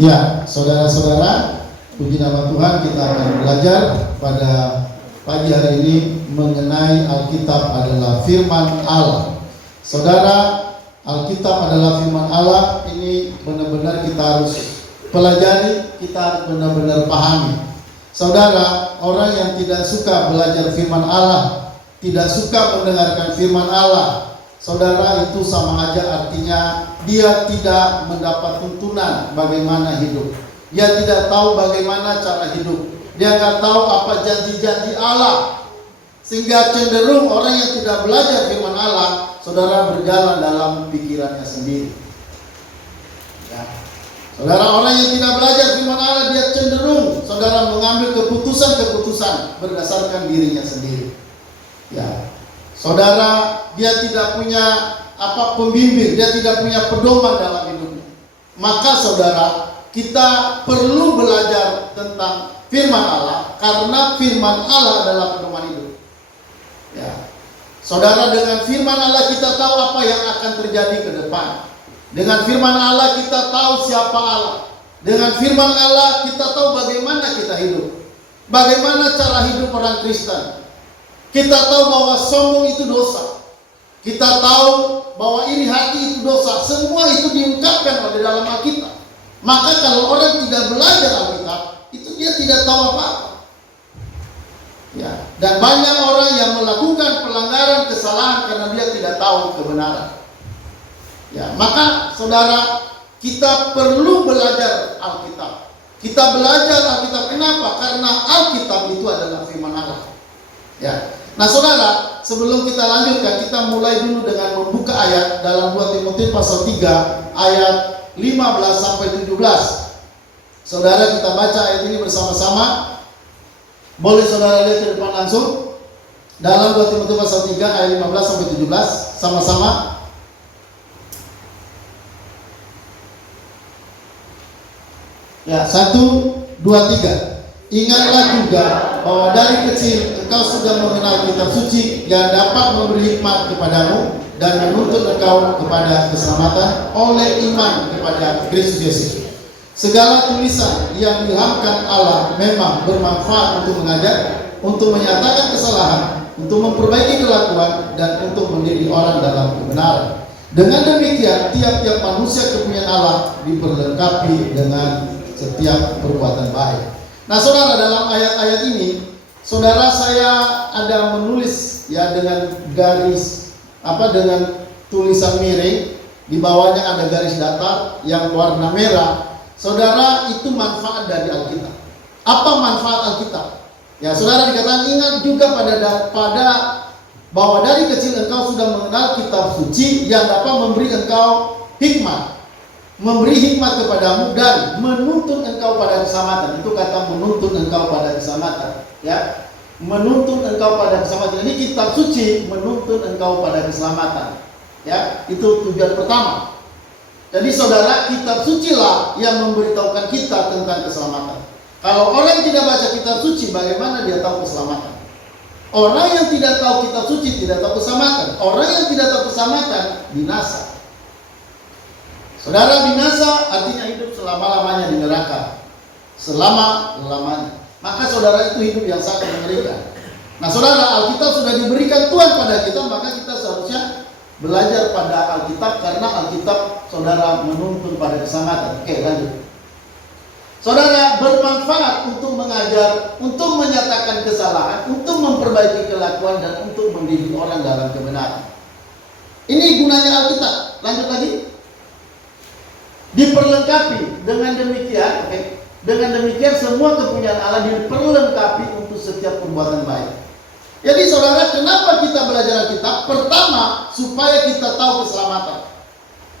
Ya, saudara-saudara, puji nama Tuhan, kita akan belajar pada pagi hari ini mengenai Alkitab adalah firman Allah. Saudara, Alkitab adalah firman Allah, ini benar-benar kita harus pelajari, kita harus benar-benar pahami. Saudara, orang yang tidak suka belajar firman Allah, tidak suka mendengarkan firman Allah, saudara, itu sama aja artinya dia tidak mendapat tuntunan bagaimana hidup. Dia tidak tahu bagaimana cara hidup. Dia nggak tahu apa janji-janji Allah. Sehingga cenderung orang yang tidak belajar firman Allah, saudara, berjalan dalam pikirannya sendiri. Ya. Saudara, orang yang tidak belajar firman Allah, dia cenderung, saudara, mengambil keputusan-keputusan berdasarkan dirinya sendiri. Ya. Saudara, dia tidak punya pembimbing, dia tidak punya pedoman dalam hidupnya. Maka saudara, kita perlu belajar tentang firman Allah, karena firman Allah adalah pedoman hidup. Ya. Saudara, dengan firman Allah kita tahu apa yang akan terjadi ke depan. Dengan firman Allah kita tahu siapa Allah. Dengan firman Allah kita tahu bagaimana kita hidup. Bagaimana cara hidup orang Kristen. Kita tahu bahwa sombong itu dosa. Kita tahu bahwa iri hati itu dosa. Semua itu diungkapkan pada dalam Alkitab. Maka kalau orang tidak belajar Alkitab, itu dia tidak tahu apa-apa. Ya. Dan banyak orang yang melakukan pelanggaran, kesalahan karena dia tidak tahu kebenaran. Ya, maka saudara, kita perlu belajar Alkitab. Kita belajar Alkitab kenapa? Karena Alkitab itu adalah firman Allah. Ya. Nah saudara, sebelum kita lanjutkan, kita mulai dulu dengan membuka ayat dalam 2 Timotius pasal 3 ayat 15 sampai 17. Saudara, kita baca ayat ini bersama-sama. Boleh saudara lihat ke depan langsung. Dalam 2 Timotius pasal 3 ayat 15 sampai 17, sama-sama. Ya, 1, 2, 3. Ingatlah juga bahwa dari kecil engkau sudah mengenal kitab suci yang dapat memberi hikmat kepadamu dan menuntun engkau kepada keselamatan oleh iman kepada Kristus Yesus. Segala tulisan yang diilhamkan Allah memang bermanfaat untuk mengajar, untuk menyatakan kesalahan, untuk memperbaiki kelakuan, dan untuk mendidik orang dalam kebenaran. Dengan demikian, tiap-tiap manusia kepunyaan Allah diperlengkapi dengan setiap perbuatan baik. Nah saudara, dalam ayat-ayat ini, saudara, saya ada menulis ya dengan garis dengan tulisan miring, di bawahnya ada garis datar yang warna merah. Saudara, itu manfaat dari Alkitab. Apa manfaat Alkitab? Ya saudara, dikatakan ingat juga pada bahwa dari kecil engkau sudah mengenal kitab suci yang dapat memberi engkau hikmat. Memberi hikmat kepadamu dan menuntun engkau pada keselamatan. Itu kata menuntun engkau pada keselamatan. Ya, menuntun engkau pada keselamatan. Ini kitab suci menuntun engkau pada keselamatan. Ya, itu tujuan pertama. Jadi saudara, kitab suci lah yang memberitahukan kita tentang keselamatan. Kalau orang tidak baca kitab suci, bagaimana dia tahu keselamatan? Orang yang tidak tahu kitab suci tidak tahu keselamatan. Orang yang tidak tahu keselamatan binasa. Saudara, binasa artinya hidup selama-lamanya di neraka. Selama-lamanya. Maka saudara, itu hidup yang sangat mengerikan. Nah saudara, Alkitab sudah diberikan Tuhan pada kita, maka kita seharusnya belajar pada Alkitab, karena Alkitab saudara menuntun pada keselamatan. Oke, lanjut. Saudara, bermanfaat untuk mengajar, untuk menyatakan kesalahan, untuk memperbaiki kelakuan, dan untuk mendidik orang dalam kebenaran. Ini gunanya Alkitab. Lanjut lagi. Diperlengkapi dengan demikian, dengan demikian semua kepunyaan Allah diperlengkapi untuk setiap perbuatan baik. Jadi saudara, kenapa kita belajar Alkitab? Pertama, supaya kita tahu keselamatan.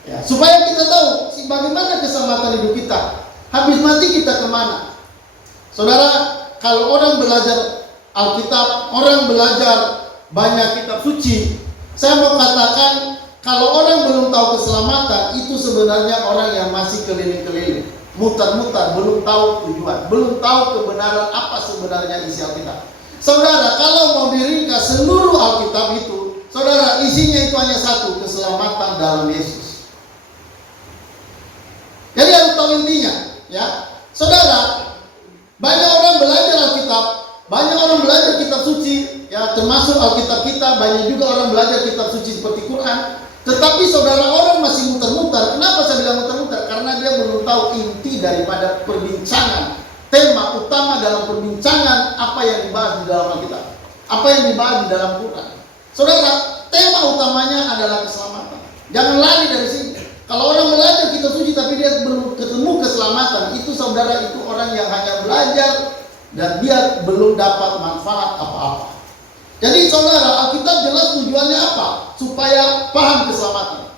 Ya, supaya kita tahu bagaimana keselamatan hidup kita. Habis mati kita kemana? Saudara, kalau orang belajar Alkitab, orang belajar banyak kitab suci, saya mau katakan, kalau orang belum tahu keselamatan, itu sebenarnya orang yang masih keliling-keliling, mutar-mutar, belum tahu tujuan, belum tahu kebenaran apa sebenarnya isi Alkitab. Saudara, kalau mau diringkas seluruh Alkitab itu, saudara, isinya itu hanya satu, keselamatan dalam Yesus. Jadi harus tahu intinya. Ya, saudara, banyak orang belajar Alkitab, banyak orang belajar kitab suci, ya termasuk Alkitab kita, banyak juga orang belajar kitab suci seperti Quran. Tetapi saudara, orang masih muter-muter. Kenapa saya bilang muter-muter? Karena dia belum tahu inti daripada perbincangan, tema utama dalam perbincangan apa yang dibahas di dalam Alkitab, apa yang dibahas di dalam Quran. Saudara, tema utamanya adalah keselamatan. Jangan lari dari sini. Kalau orang belajar kitab suci tapi dia belum ketemu keselamatan, itu saudara, itu orang yang hanya belajar dan dia belum dapat manfaat apa-apa. Jadi saudara, Alkitab jelas tujuannya apa? Supaya paham keselamatan,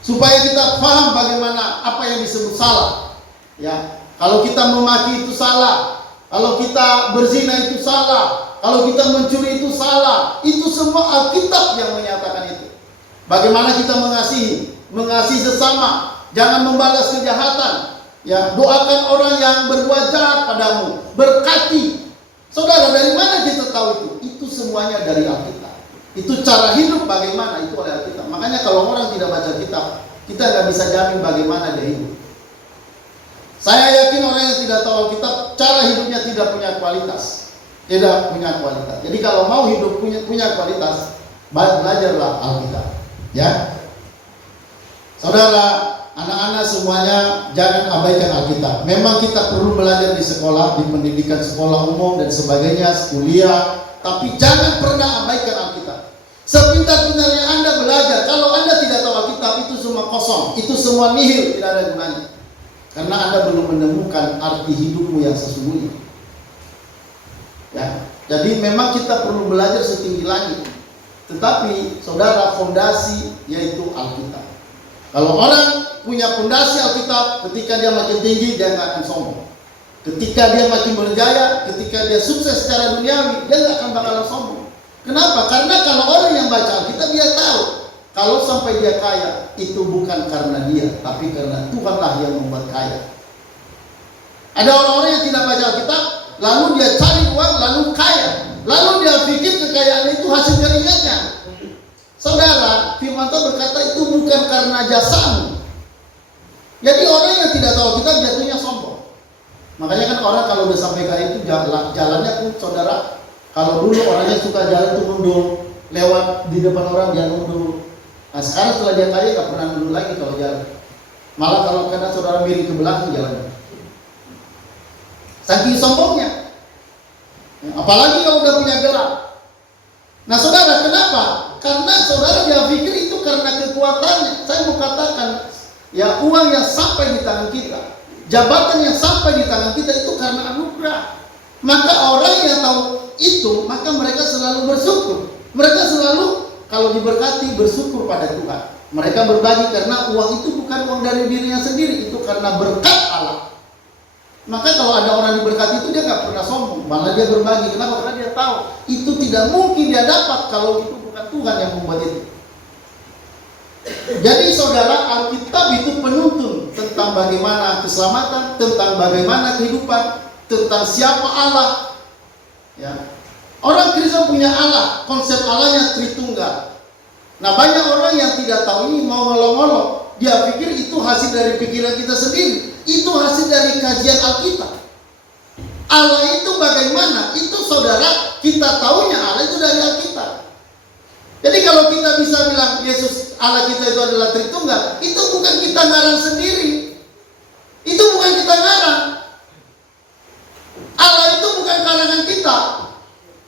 supaya kita paham bagaimana apa yang disebut salah. Ya, kalau kita memaki itu salah, kalau kita berzina itu salah, kalau kita mencuri itu salah. Itu semua Alkitab yang menyatakan itu. Bagaimana kita mengasihi sesama, jangan membalas kejahatan. Ya, doakan orang yang berbuat jahat padamu, berkati. Saudara, dari mana kita tahu itu? Itu semuanya dari Alkitab. Itu cara hidup bagaimana, itu oleh Alkitab. Makanya kalau orang tidak baca kitab, kita nggak bisa jamin bagaimana dia hidup. Saya yakin orang yang tidak tahu Alkitab, cara hidupnya tidak punya kualitas. Tidak punya kualitas. Jadi kalau mau hidup punya kualitas, belajarlah Alkitab. Ya, saudara, anak-anak semuanya jangan abaikan Alkitab. Memang kita perlu belajar di sekolah, di pendidikan sekolah umum dan sebagainya, kuliah, tapi jangan pernah abaikan Alkitab. Sepintar-pintarnya Anda belajar, kalau Anda tidak tahu Alkitab, itu semua kosong, itu semua nihil, tidak ada gunanya. Karena Anda belum menemukan arti hidupmu yang sesungguhnya. Ya, jadi memang kita perlu belajar setinggi langit. Tetapi saudara, fondasi yaitu Alkitab. Kalau orang punya fondasi Alkitab, ketika dia makin tinggi dia nggak akan sombong. Ketika dia makin berjaya, ketika dia sukses secara duniawi, dia nggak akan bakalan sombong. Kenapa? Karena kalau orang yang baca Alkitab, dia tahu kalau sampai dia kaya, itu bukan karena dia, tapi karena Tuhanlah yang membuat kaya. Ada orang-orang yang tidak baca Alkitab, lalu dia cari uang, lalu kaya. Lalu dia pikir kekayaan itu hasil keringatnya. Saudara, firman Tuhan berkata itu bukan karena jasamu. Jadi orang yang tidak tahu Alkitab jatuhnya sombong. Makanya kan orang kalau udah sampai kaya itu jalannya pun, saudara, kalau dulu orangnya suka jalan tuh mundur, lewat di depan orang dia mundur. Nah sekarang setelah dia kaya gak pernah mundur lagi kalau jalan. Malah kalau kena saudara miring ke belakang jalannya. Saking sombongnya. Apalagi kalau udah punya gelar. Nah saudara, kenapa? Karena saudara dia pikir itu karena kekuatannya. Saya mau katakan, ya uang yang sampai di tangan kita, jabatan yang sampai di tangan kita itu karena anugerah. Maka orang yang tahu itu, maka mereka selalu bersyukur. Mereka selalu kalau diberkati bersyukur pada Tuhan. Mereka berbagi karena uang itu bukan uang dari dirinya sendiri, itu karena berkat Allah. Maka kalau ada orang diberkati itu dia nggak pernah sombong, malah dia berbagi. Kenapa? Karena dia tahu itu tidak mungkin dia dapat kalau itu bukan Tuhan yang membuat itu. Jadi saudara, Alkitab itu penuntun tentang bagaimana keselamatan, tentang bagaimana kehidupan, tentang siapa Allah. Ya. Orang Kristen punya Allah, konsep Allahnya Tritunggal. Nah banyak orang yang tidak tahu ini mau ngolong-ngolong. Dia pikir itu hasil dari pikiran kita sendiri. Itu hasil dari kajian Alkitab. Allah itu bagaimana? Itu saudara, kita tahunya Allah itu dari Alkitab. Jadi kalau kita bisa bilang Yesus Allah kita itu adalah Tritunggal, itu bukan kita ngarang sendiri. Itu bukan kita ngarang. Allah itu bukan karangan kita.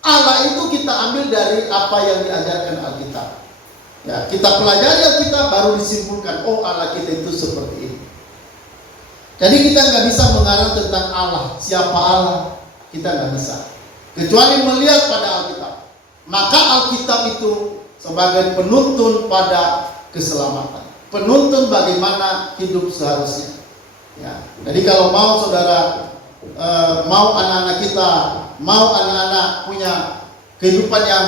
Allah itu kita ambil dari apa yang diajarkan Alkitab. Ya, kita pelajari Alkitab baru disimpulkan, oh Allah kita itu seperti ini. Jadi kita nggak bisa mengarang tentang Allah, siapa Allah, kita nggak bisa. Kecuali melihat pada Alkitab. Maka Alkitab itu sebagai penuntun pada keselamatan, penuntun bagaimana hidup seharusnya. Ya, jadi kalau mau saudara, mau anak-anak kita, mau anak-anak punya kehidupan yang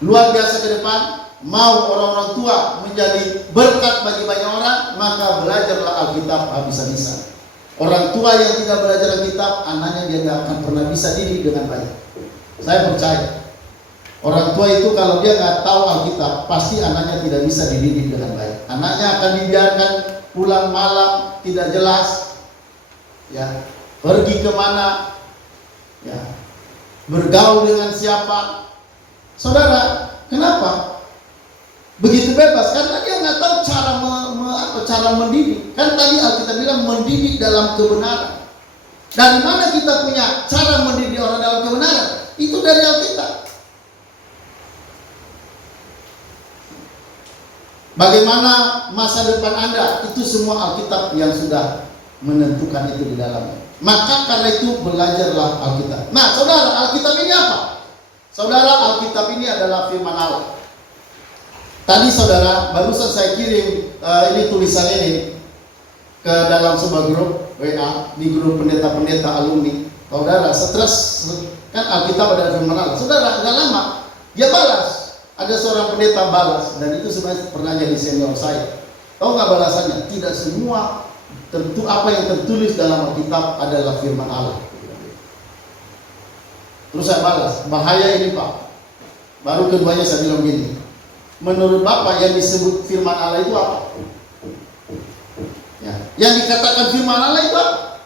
luar biasa ke depan, mau orang-orang tua menjadi berkat bagi banyak orang, maka belajarlah Alkitab habis-habisan. Orang tua yang tidak belajar Alkitab, anaknya dia tidak akan pernah bisa didik dengan baik. Saya percaya. Orang tua itu kalau dia nggak tahu Alkitab, pasti anaknya tidak bisa dididik dengan baik. Anaknya akan dibiarkan pulang malam tidak jelas. ya, pergi kemana, ya, bergaul dengan siapa. Saudara, kenapa begitu bebas? Karena dia nggak tahu cara mendidik. Kan tadi Alkitab bilang mendidik dalam kebenaran. Dari mana kita punya cara mendidik orang dalam kebenaran? Itu dari Alkitab. Bagaimana masa depan Anda? Itu semua Alkitab yang sudah menentukan itu di dalamnya. Maka karena itu belajarlah Alkitab. Nah, saudara, Alkitab ini apa? Saudara, Alkitab ini adalah firman Allah. Tadi saudara, barusan saya kirim ini tulisan ini ke dalam sebuah grup WA, di grup pendeta-pendeta alumni. Saudara, stres kan Alkitab adalah firman Allah. Saudara, nggak lama dia balas. Ada seorang pendeta balas, dan itu sebenarnya pernah jadi senior saya. Tahu nggak balasannya? Tidak semua apa yang tertulis dalam Alkitab adalah firman Allah. Terus saya balas, bahaya ini Pak. Baru keduanya saya bilang gini, menurut Bapak yang disebut firman Allah itu apa? Ya, yang dikatakan firman Allah itu apa?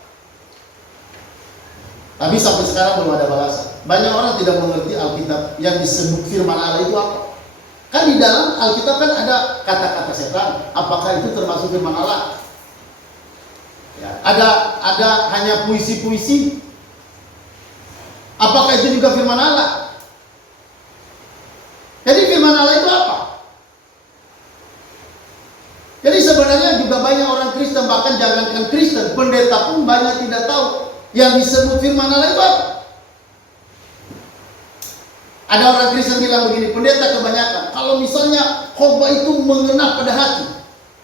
Tapi sampai sekarang belum ada balasan. Banyak orang tidak mengerti Alkitab yang disebut firman Allah itu apa. Kan di dalam Alkitab kan ada kata-kata setan. Apakah itu termasuk firman Allah? Ya, ada hanya puisi-puisi. Apakah itu juga firman Allah? Jadi firman Allah itu apa? Jadi sebenarnya juga banyak orang Kristen, bahkan jangankan Kristen, pendeta pun banyak tidak tahu yang disebut firman Allah itu apa. Ada orang Kristen bilang begini, pendeta kebanyakan, kalau misalnya khotbah itu mengena pada hati,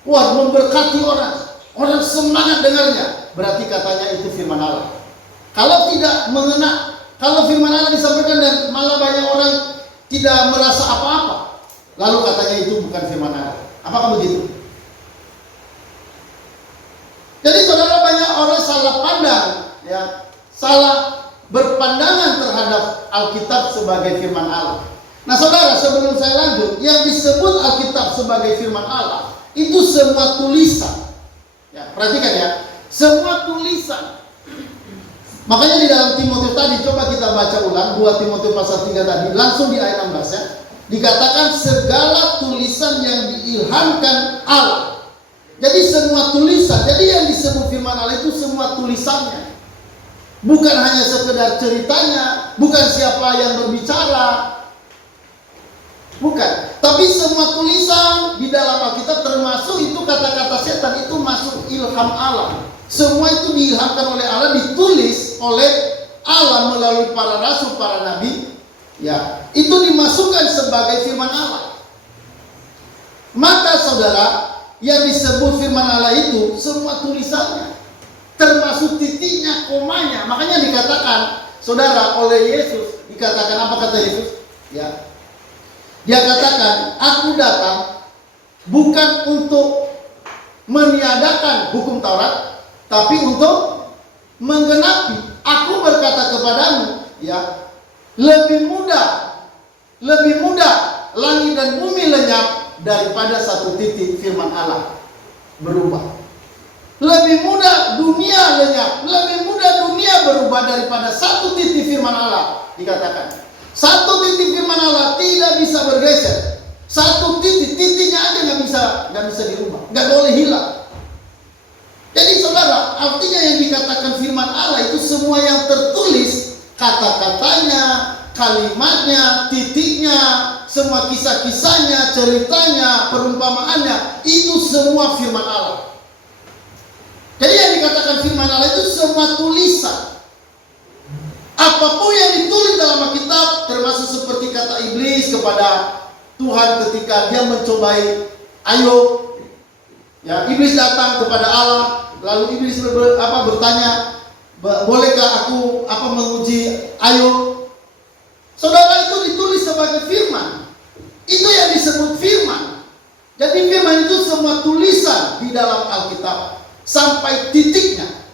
wah memberkati orang semangat dengarnya, berarti katanya itu firman Allah. Kalau tidak mengena, kalau firman Allah disampaikan dan malah banyak orang tidak merasa apa-apa, lalu katanya itu bukan firman Allah. Apakah begitu? Jadi saudara, banyak orang salah pandang, ya, salah berpandangan terhadap Alkitab sebagai firman Allah. Nah saudara, sebelum saya lanjut, yang disebut Alkitab sebagai firman Allah itu semua tulisan. Ya, perhatikan ya, semua tulisan. Makanya di dalam Timotius tadi, coba kita baca ulang 2 Timotius pasal 3 tadi, langsung di ayat 16 ya. Dikatakan segala tulisan yang diilhamkan Allah. Jadi semua tulisan, jadi yang disebut firman Allah itu semua tulisannya. Bukan hanya sekedar ceritanya, bukan siapa yang berbicara. Bukan, tapi semua tulisan di dalam Alkitab, termasuk itu kata-kata setan, itu masuk ilham Allah. Semua itu diilhamkan oleh Allah, ditulis oleh Allah melalui para rasul, para nabi. Ya, itu dimasukkan sebagai firman Allah. Maka saudara, yang disebut firman Allah itu semua tulisannya, termasuk titiknya, komanya. Makanya dikatakan, saudara, oleh Yesus dikatakan apa kata Yesus? Ya, dia katakan, aku datang bukan untuk meniadakan hukum Taurat, tapi untuk menggenapi. Aku berkata kepadamu, ya, lebih mudah langit dan bumi lenyap daripada satu titik firman Allah berubah. Lebih mudah dunia lenyap, lebih mudah dunia berubah daripada satu titik firman Allah. Dikatakan, satu titik firman Allah tidak bisa bergeser. Satu titiknya aja nggak bisa dirubah, nggak boleh hilang. Jadi saudara, artinya yang dikatakan firman Allah itu semua yang tertulis, kata-katanya, kalimatnya, titiknya, semua kisah-kisahnya, ceritanya, perumpamaannya, itu semua firman Allah. Jadi yang dikatakan firman Allah itu semua tulisan. Apapun yang ditulis dalam Alkitab, termasuk seperti kata iblis kepada Tuhan ketika dia mencobai Ayub. Ya, iblis datang kepada Allah, lalu iblis bertanya, bolehkah aku menguji Ayub? Saudara, itu ditulis sebagai firman. Itu yang disebut firman. Jadi firman itu semua tulisan di dalam Alkitab. Sampai titiknya,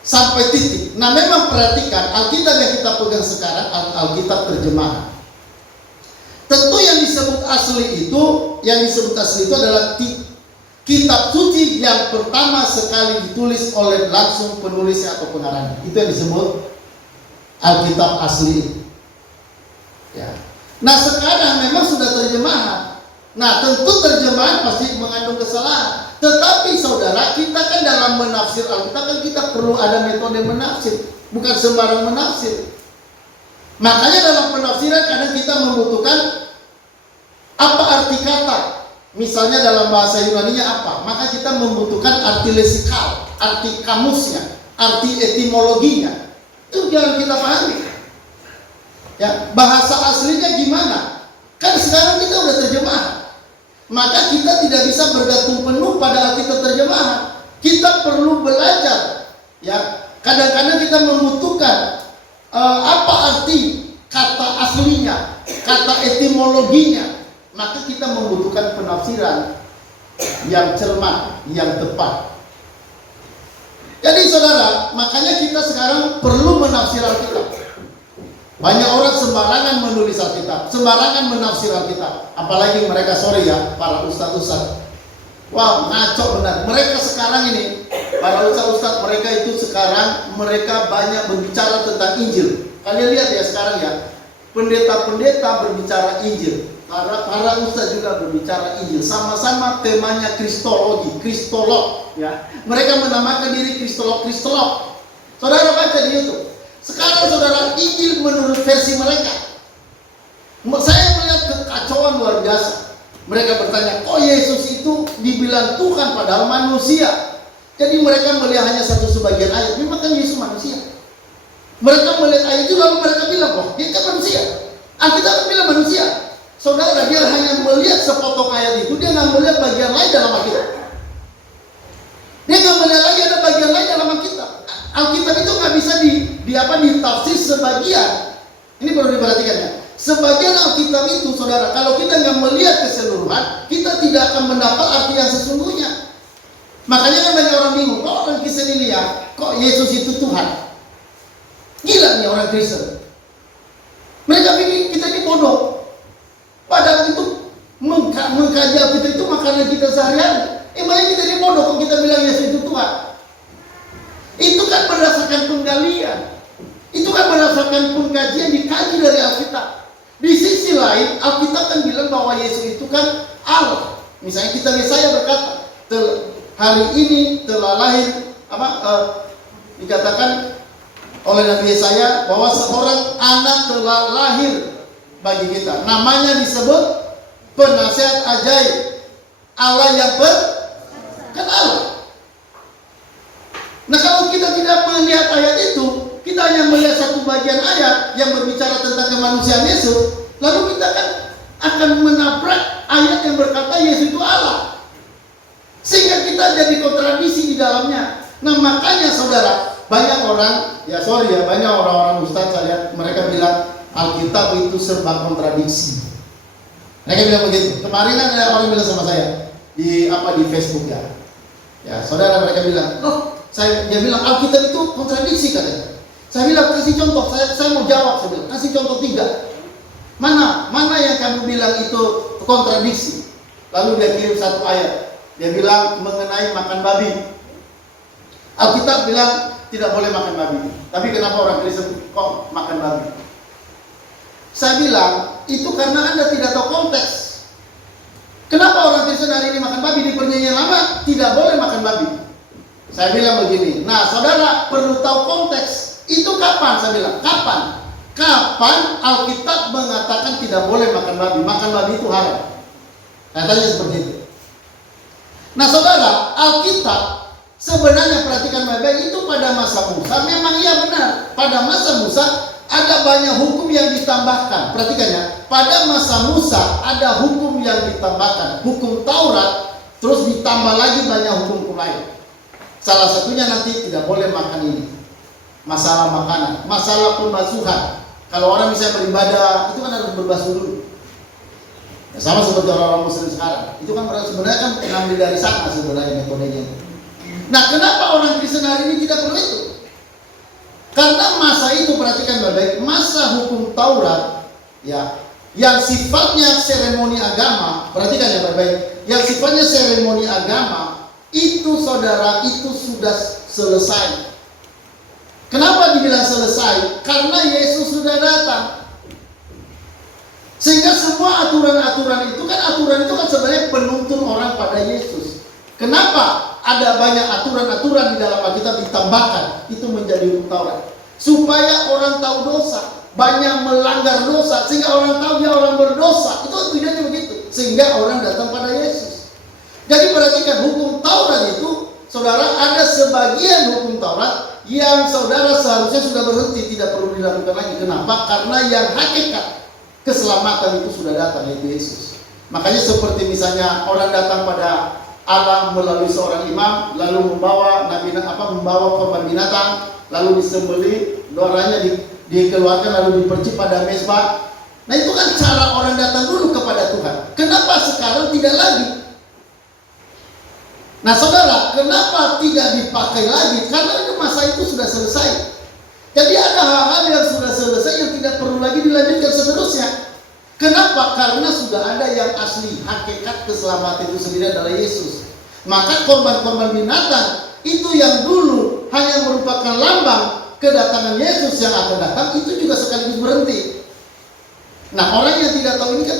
sampai titik. Nah memang perhatikan, Alkitab yang kita pegang sekarang Alkitab terjemahan. Tentu yang disebut asli itu adalah kitab suci yang pertama sekali ditulis oleh langsung penulisnya atau pengarangnya. Itu yang disebut Alkitab asli. Ya. Nah sekarang memang sudah terjemahan. Nah tentu terjemahan pasti mengandung kesalahan. Tetapi saudara, kita kan dalam menafsir Alkitab kan kita perlu ada metode menafsir, bukan sembarang menafsir. Makanya dalam penafsiran kadang kita membutuhkan apa arti kata. Misalnya dalam bahasa Yunaninya apa? Maka kita membutuhkan arti leksikal, arti kamusnya, arti etimologinya. Itu yang kita pahami. Ya, bahasa aslinya gimana? Kan sekarang kita udah terjemahan. Maka kita tidak bisa bergantung penuh pada Alkitab terjemahan. Kita perlu belajar. Ya, kadang-kadang kita membutuhkan apa arti kata aslinya, kata etimologinya. Maka kita membutuhkan penafsiran yang cermat, yang tepat. Jadi saudara, makanya kita sekarang perlu menafsir Alkitab. Banyak orang sembarangan menulis Alkitab, sembarangan menafsir Alkitab. Apalagi mereka sore ya, para ustaz-ustaz. Wah, ngaco benar. Mereka sekarang ini, para ustaz-ustaz mereka itu sekarang, mereka banyak berbicara tentang Injil. Kalian lihat ya sekarang ya, pendeta-pendeta berbicara Injil. Para ustaz juga berbicara Injil. Sama-sama temanya kristologi, kristolog ya. Mereka menamakan diri kristolog. Saudara baca di YouTube. Sekarang saudara, Injil menurut versi mereka. Saya melihat kekacauan luar biasa. Mereka bertanya, kok Yesus itu dibilang Tuhan padahal manusia? Jadi mereka melihat hanya satu sebagian ayat. Memang kan Yesus manusia. Mereka melihat ayat itu lalu mereka bilang, oh dia kan manusia. Alkitab bilang manusia. Saudara, dia hanya melihat sepotong ayat itu, dia nggak melihat bagian lain dalam Alkitab. Dia nggak melihat lagi ada bagian lain dalam Alkitab. Alkitab itu nggak bisa ditafsir sebagian. Ini perlu diperhatikan ya. Sebagian Alkitab itu, saudara, kalau kita nggak melihat keseluruhan, kita tidak akan mendapat arti yang sesungguhnya. Makanya kan banyak orang bingung, kok orang Kristen ini ya, kok Yesus itu Tuhan? Gila nih orang Kristen. Mereka pikir kita ini bodoh. Padahal itu mengkaji Alkitab itu makanan kita sehari-hari. Emangnya kita ini bodoh kok kita bilang Yesus itu Tuhan? Itu kan berdasarkan penggalian. Itu kan berdasarkan pengkajian dikaji dari Alkitab. Di sisi lain, Alkitab kan bilang bahwa Yesus itu kan Allah. Misalnya kita Yesaya berkata, hari ini telah lahir dikatakan oleh Nabi Yesaya bahwa seorang anak telah lahir bagi kita. Namanya disebut penasihat ajaib, Allah yang kan Allah. Nah kalau kita tidak melihat ayat itu, kita hanya melihat satu bagian ayat yang berbicara tentang kemanusiaan Yesus, lalu kita kan akan menabrak ayat yang berkata Yesus itu Allah. Sehingga kita jadi kontradiksi di dalamnya. Nah makanya saudara, banyak orang, banyak orang-orang ustaz saya lihat mereka bilang Alkitab itu serba kontradiksi. Mereka bilang begitu. Kemarin ada orang bilang sama saya di Facebook ya. Ya, saudara mereka bilang, dia bilang Alkitab itu kontradiksi katanya. Saya bilang kasih contoh, saya mau jawab, saya bilang kasih contoh 3. Mana yang kamu bilang itu kontradiksi? Lalu dia kirim satu ayat. Dia bilang mengenai makan babi. Alkitab bilang tidak boleh makan babi. Tapi kenapa orang Kristen kok makan babi? Saya bilang itu karena Anda tidak tahu konteks. Kenapa orang Kristen hari ini makan babi? Di perjanjian lama tidak boleh makan babi. Saya bilang begini. Nah saudara perlu tahu konteks. Itu kapan? Saya bilang kapan? Kapan Alkitab mengatakan tidak boleh makan babi? Makan babi itu haram. Katanya seperti itu. Nah saudara, Alkitab sebenarnya perhatikan baik-baik, itu pada masa Musa memang iya benar. Pada masa Musa ada banyak hukum yang ditambahkan. Perhatikan ya, pada masa Musa ada hukum yang ditambahkan. Hukum Taurat, terus ditambah lagi banyak hukum lain. Salah satunya nanti tidak boleh makan ini. Masalah makanan, masalah pembasuhan. Kalau orang bisa beribadah, itu kan harus berbasuh dulu. Ya, sama seperti orang-orang Muslim sekarang. Itu kan sebenarnya kan mengambil dari sana sebenarnya metodenya. Nah, kenapa orang Kristen hari ini tidak perlu itu? Karena masa itu, perhatikan baik-baik, masa hukum Taurat ya, yang sifatnya seremoni agama, perhatikan ya baik-baik. yang sifatnya seremoni agama, itu saudara, itu sudah selesai. Kenapa dibilang selesai? Karena Yesus sudah datang. Sehingga semua aturan-aturan itu kan sebenarnya penuntun orang pada Yesus. Kenapa ada banyak aturan-aturan di dalam Alkitab ditambahkan? Itu menjadi hukum Taurat. Supaya orang tahu dosa, banyak melanggar dosa, sehingga orang tahu dia orang berdosa. Itu tujuannya begitu. Sehingga orang datang pada Yesus. Jadi perhatikan, hukum Taurat itu, saudara, ada sebagian hukum Taurat yang saudara seharusnya sudah berhenti, tidak perlu dilakukan lagi. Kenapa? Karena yang hakikat keselamatan itu sudah datang, yaitu Yesus. Makanya seperti misalnya orang datang pada Allah melalui seorang imam, lalu membawa korban binatang, lalu disembelih, darahnya dikeluarkan, lalu dipercik pada mezbah. Nah, itu kan cara orang datang dulu kepada Tuhan. Kenapa sekarang tidak lagi? Nah, saudara, kenapa tidak dipakai lagi? Karena masa itu sudah selesai. Jadi ada hal-hal yang sudah selesai yang tidak perlu lagi dilanjutkan seterusnya. Kenapa? Karena sudah ada yang asli, hakikat keselamatan itu sendiri adalah Yesus. Maka korban-korban binatang itu yang dulu hanya merupakan lambang kedatangan Yesus yang akan datang, itu juga sekaligus berhenti. Nah, orang yang tidak tahu ini kan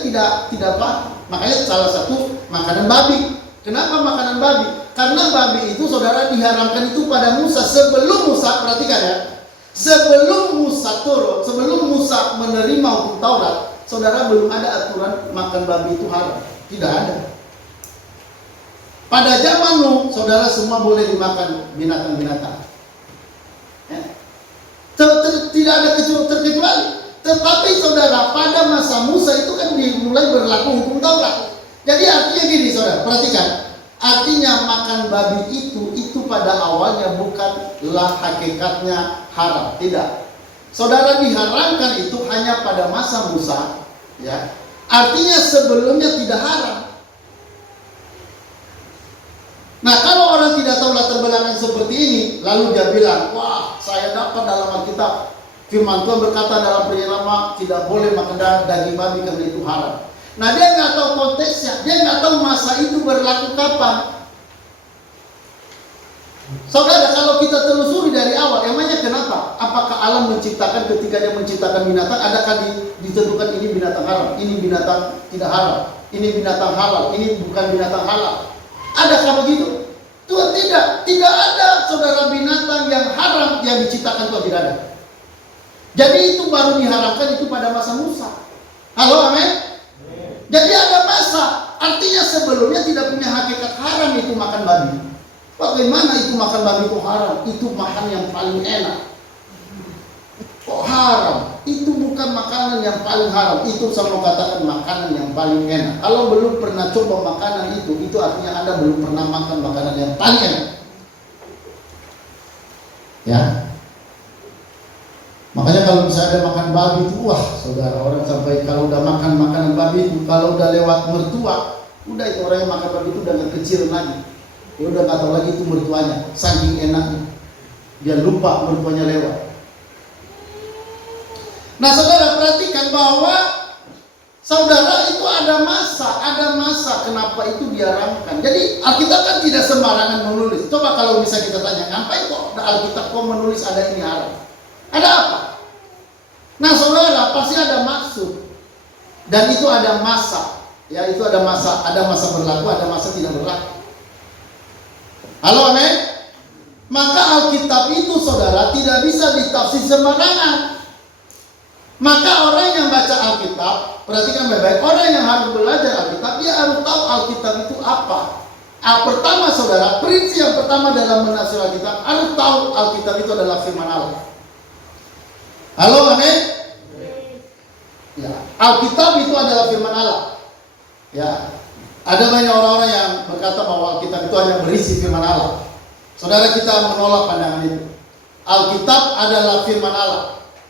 tidak paham. Makanya salah satu makanan babi. Kenapa makanan babi? Karena babi itu, saudara, diharamkan itu pada Musa. Sebelum Musa, perhatikan ya, sebelum Musa turun, sebelum Musa menerima hukum Taurat, saudara, belum ada aturan makan babi itu haram. Tidak ada. Pada zaman Nuh, saudara, semua boleh dimakan binatang-binatang. Ya. Tidak ada terkecuali. Tetapi saudara, pada masa Musa itu kan dimulai berlaku hukum Taurat. Jadi artinya gini, saudara, perhatikan. Artinya makan babi itu pada awalnya bukanlah hakikatnya haram. Tidak. Saudara, diharamkan itu hanya pada masa Musa. Ya. Artinya sebelumnya tidak haram. Nah, kalau orang tidak tahu latar belakang seperti ini, lalu dia bilang, wah, saya dapat dalam Alkitab, firman Tuhan berkata dalam Perintah tidak boleh makan daging babi karena itu haram. Nah, dia nggak tahu konteksnya, dia nggak tahu masa itu berlaku kapan. Saudara, kalau kita telusuri dari awal, emangnya kenapa? Apakah Allah menciptakan, ketika dia menciptakan binatang, adakah ditentukan ini binatang haram, ini binatang tidak haram, ini binatang halal, ini bukan binatang halal? Adakah begitu? Tuhan tidak ada, saudara, binatang yang haram yang diciptakan Tuhan, tidak ada. Jadi itu baru diharamkan itu pada masa Musa. Halo, amin? Jadi ada masa, artinya sebelumnya tidak punya hakikat haram itu makan babi. Bagaimana itu makan babi kok haram? Itu makan yang paling enak. Kok haram? Itu bukan makanan yang paling haram. Itu sama katakan makanan yang paling enak. Kalau belum pernah coba makanan itu artinya Anda belum pernah makan makanan yang paling enak. Ya. Makanya kalau misalnya ada makan babi itu, wah, saudara, orang sampai kalau udah makan makanan babi itu, kalau udah lewat mertua, udah itu orang yang makan babi itu udah gak kecil lagi. Dia udah gak tahu lagi itu mertuanya, saking enaknya. Dia lupa mertuanya lewat. Nah, saudara, perhatikan bahwa saudara itu ada masa kenapa itu diharamkan. Jadi Alkitab kan tidak sembarangan menulis. Coba kalau bisa kita tanya, ngapain kok Alkitab kok menulis ada ini haram? Ada apa? Nah, saudara, pasti ada maksud. Dan itu ada masa. Ya, itu ada masa berlaku, ada masa tidak berlaku. Halo, amin? Maka Alkitab itu, saudara, tidak bisa ditafsir sembarangan. Maka orang yang baca Alkitab, perhatikan baik-baik, orang yang harus belajar Alkitab, dia harus tahu Alkitab itu apa. Pertama, saudara, prinsip yang pertama dalam menafsir Alkitab, harus tahu Alkitab itu adalah firman Allah. Halo, amin? Ya, Alkitab itu adalah firman Allah. Ya, ada banyak orang-orang yang berkata bahwa Alkitab itu hanya berisi firman Allah. Saudara, kita menolak pandangan itu. Alkitab adalah firman Allah.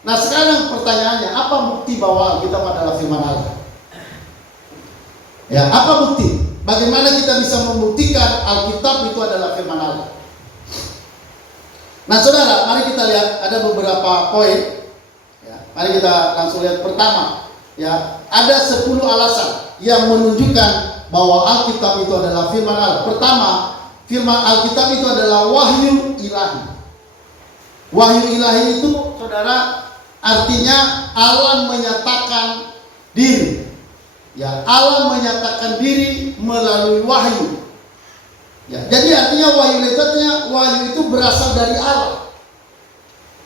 Nah, sekarang pertanyaannya, apa bukti bahwa Alkitab adalah firman Allah? Ya, apa bukti? Bagaimana kita bisa membuktikan Alkitab itu adalah firman Allah? Nah, saudara, mari kita lihat ada beberapa poin. Mari kita langsung lihat pertama, ya, ada 10 alasan yang menunjukkan bahwa Alkitab itu adalah firman Allah. Pertama, firman Alkitab itu adalah wahyu ilahi. Wahyu ilahi itu, saudara, artinya Allah menyatakan diri. Ya, Allah menyatakan diri melalui wahyu. Ya, jadi artinya wahyu itu berasal dari Allah.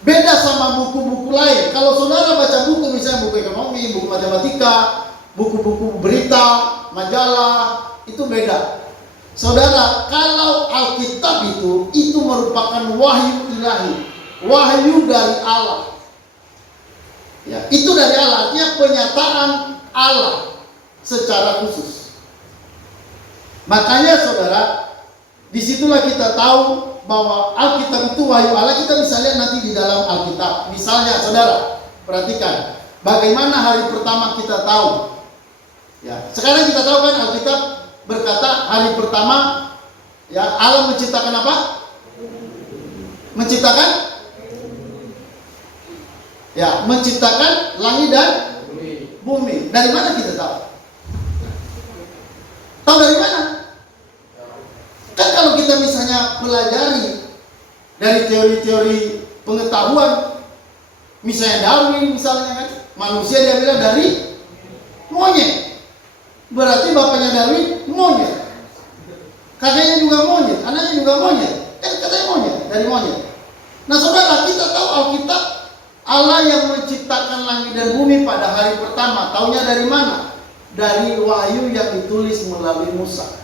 Beda sama buku-buku lain. Kalau saudara baca buku, misalnya buku ekonomi, buku matematika, buku-buku berita, majalah, itu beda. Saudara, kalau Alkitab itu merupakan wahyu ilahi, wahyu dari Allah. Ya, itu dari Allah, artinya penyataan Allah secara khusus. Makanya saudara, disitulah kita tahu bahwa Alkitab itu wahyu Allah. Kita bisa lihat nanti di dalam Alkitab. Misalnya saudara, perhatikan bagaimana hari pertama kita tahu. Ya, sekarang kita tahu kan Alkitab berkata hari pertama ya Allah menciptakan apa? Menciptakan langit dan bumi. Dari mana kita tahu? Tahu dari mana? Kan kalau kita misalnya pelajari dari teori-teori pengetahuan, misalnya Darwin misalnya kan, manusia dia bilang dari monyet. Berarti bapaknya Darwin monyet. Kakaknya juga monyet, anaknya juga monyet. Katanya monyet, dari monyet. Nah saudara, kita tahu Alkitab Allah yang menciptakan langit dan bumi pada hari pertama. Taunya dari mana? Dari wahyu yang ditulis melalui Musa.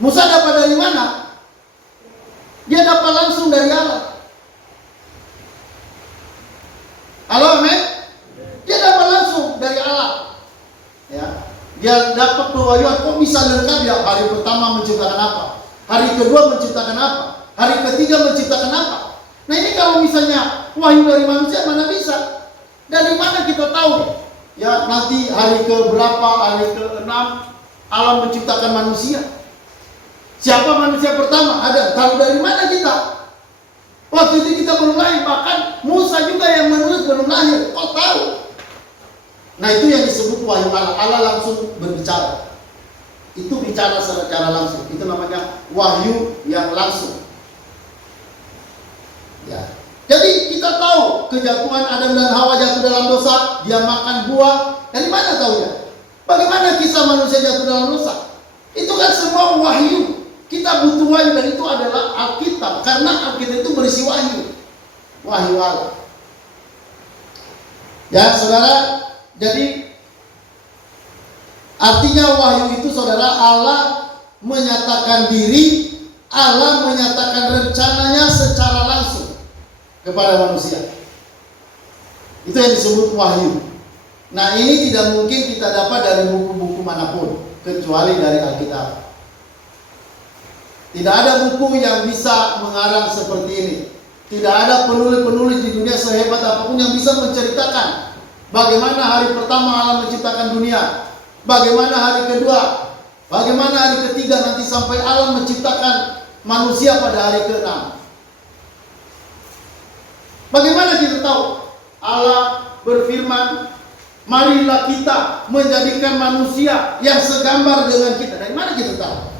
Musa dapat dari mana? Dia dapat langsung dari Allah. Halo, amin? Dia dapat langsung dari Allah. Ya, dia dapat pewahyuan. Kok bisa lengkap ya? Hari pertama menciptakan apa? Hari kedua menciptakan apa? Hari ketiga menciptakan apa? Nah ini kalau misalnya wahyu dari manusia, mana bisa? Dari mana kita tahu? Ya nanti hari ke berapa, hari ke-6 Allah menciptakan manusia. Siapa manusia pertama? Ada. Tahu dari mana kita? Waktu itu kita belum lahir. Bahkan Musa juga yang menulis belum lahir. Kok tahu? Nah itu yang disebut wahyu Allah. Allah langsung berbicara. Itu bicara secara langsung. Itu namanya wahyu yang langsung. Ya. Jadi kita tahu kejatuhan Adam dan Hawa jatuh dalam dosa. Dia makan buah. Dari mana tahunya? Bagaimana kisah manusia jatuh dalam dosa? Itu kan semua wahyu. Kita butuh wahyu dan itu adalah Alkitab. Karena Alkitab itu berisi wahyu. Wahyu Allah. Ya saudara, jadi artinya wahyu itu saudara, Allah menyatakan diri, Allah menyatakan rencananya secara langsung kepada manusia. Itu yang disebut wahyu. Nah ini tidak mungkin kita dapat dari buku-buku manapun kecuali dari Alkitab. Tidak ada buku yang bisa mengarang seperti ini. Tidak ada penulis-penulis di dunia sehebat apapun yang bisa menceritakan bagaimana hari pertama Allah menciptakan dunia, bagaimana hari kedua, bagaimana hari ketiga, nanti sampai Allah menciptakan manusia pada hari ke-6. Bagaimana kita tahu? Allah berfirman, marilah kita menjadikan manusia yang segambar dengan kita. Dari mana kita tahu?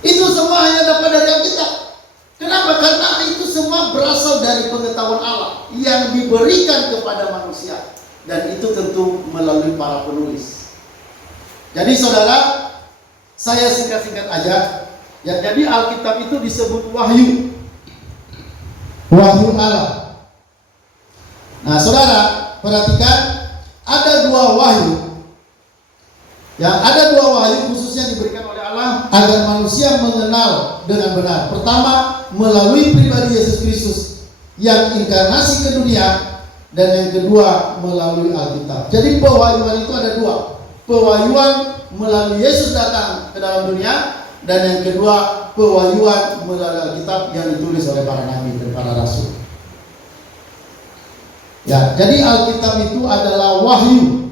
Itu semua hanya dapat dari Alkitab. Kenapa? Karena itu semua berasal dari pengetahuan Allah yang diberikan kepada manusia. Dan itu tentu melalui para penulis. Jadi saudara, saya singkat-singkat aja. Ya, jadi Alkitab itu disebut wahyu. Wahyu Allah. Nah saudara, perhatikan, ada dua wahyu. Ya, ada dua wahyu khususnya diberikan oleh Allah agar manusia mengenal dengan benar. Pertama, melalui pribadi Yesus Kristus yang inkarnasi ke dunia, dan yang kedua melalui Alkitab. Jadi pewahyuan itu ada dua. Pewahyuan melalui Yesus datang ke dalam dunia, dan yang kedua pewahyuan melalui Alkitab yang ditulis oleh para nabi dan para rasul. Ya, jadi Alkitab itu adalah wahyu,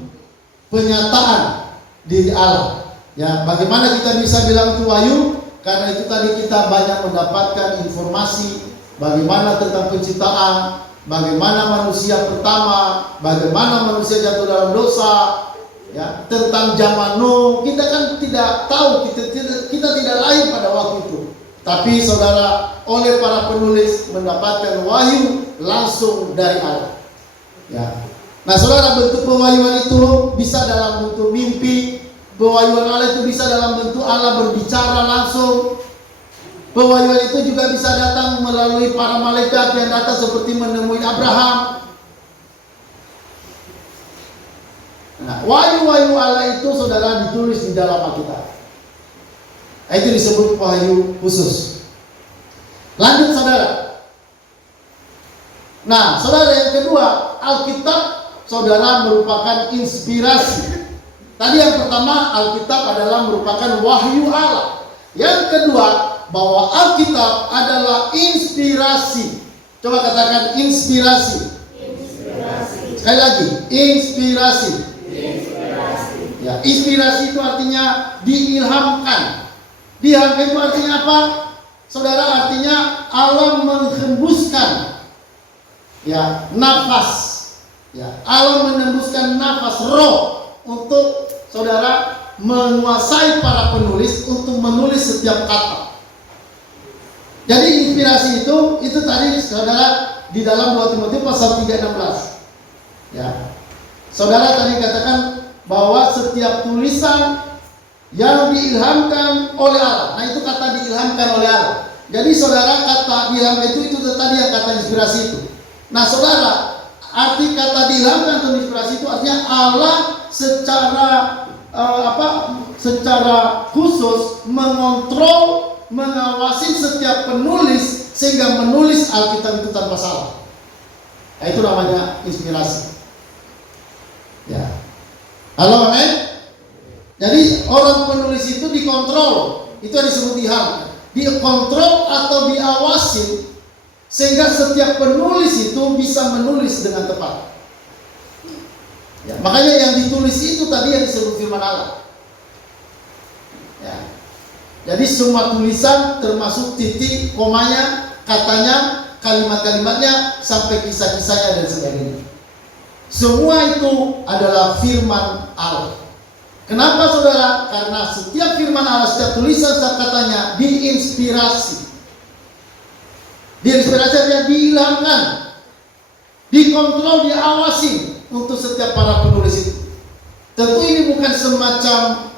penyataan diri Allah. Ya, bagaimana kita bisa bilang itu wahyu? Karena itu tadi kita banyak mendapatkan informasi bagaimana tentang penciptaan, bagaimana manusia pertama, bagaimana manusia jatuh dalam dosa, Ya, tentang zaman Nuh kita kan tidak tahu, kita tidak lahir pada waktu itu. Tapi saudara, oleh para penulis mendapatkan wahyu langsung dari Allah. Ya. Nah saudara, bentuk pewahyuan itu bisa dalam bentuk mimpi. Pewahyuan Allah itu bisa dalam bentuk Allah berbicara langsung. Pewahyuan itu juga bisa datang melalui para malaikat yang datang seperti menemui Abraham. Nah, wahyu-wahyu Allah itu saudara ditulis di dalam Alkitab. Itu disebut wahyu khusus. Lanjut saudara. Nah, saudara, yang kedua, Alkitab saudara merupakan inspirasi. Tadi yang pertama, Alkitab adalah merupakan wahyu Allah. Yang kedua, bahwa Alkitab adalah inspirasi. Coba katakan inspirasi. Sekali lagi, inspirasi. Ya, inspirasi itu artinya diilhamkan. Diilhamkan itu artinya apa? Saudara, artinya Allah menghembuskan ya nafas. Ya, Allah menembuskan nafas roh untuk saudara menguasai para penulis untuk menulis setiap kata. Jadi inspirasi itu tadi saudara di dalam 2 Timotius pasal 3:16. Ya. Saudara tadi katakan bahwa setiap tulisan yang diilhamkan oleh Allah. Nah, itu kata diilhamkan oleh Allah. Jadi saudara, kata diilhamkan itu tadi yang kata inspirasi itu. Nah saudara, arti kata diilhamkan atau inspirasi itu artinya Allah secara khusus mengontrol, mengawasi setiap penulis sehingga menulis Alkitab itu tanpa salah. Nah, itu namanya inspirasi. Ya. Halo, amin. Jadi orang penulis itu dikontrol, itu yang disebut ilham. Dikontrol atau diawasi sehingga setiap penulis itu bisa menulis dengan tepat. Ya, makanya yang ditulis itu tadi yang disebut firman Allah. Ya. Jadi semua tulisan termasuk titik, komanya, katanya, kalimat-kalimatnya sampai kisah-kisahnya dan sebagainya. Semua itu adalah firman Allah. Kenapa saudara? Karena setiap firman Allah, setiap tulisan, setiap katanya diinspirasi. Diinspirasi artinya diilhamkan, dikontrol, diawasi untuk setiap para penulis itu. Tentu ini bukan semacam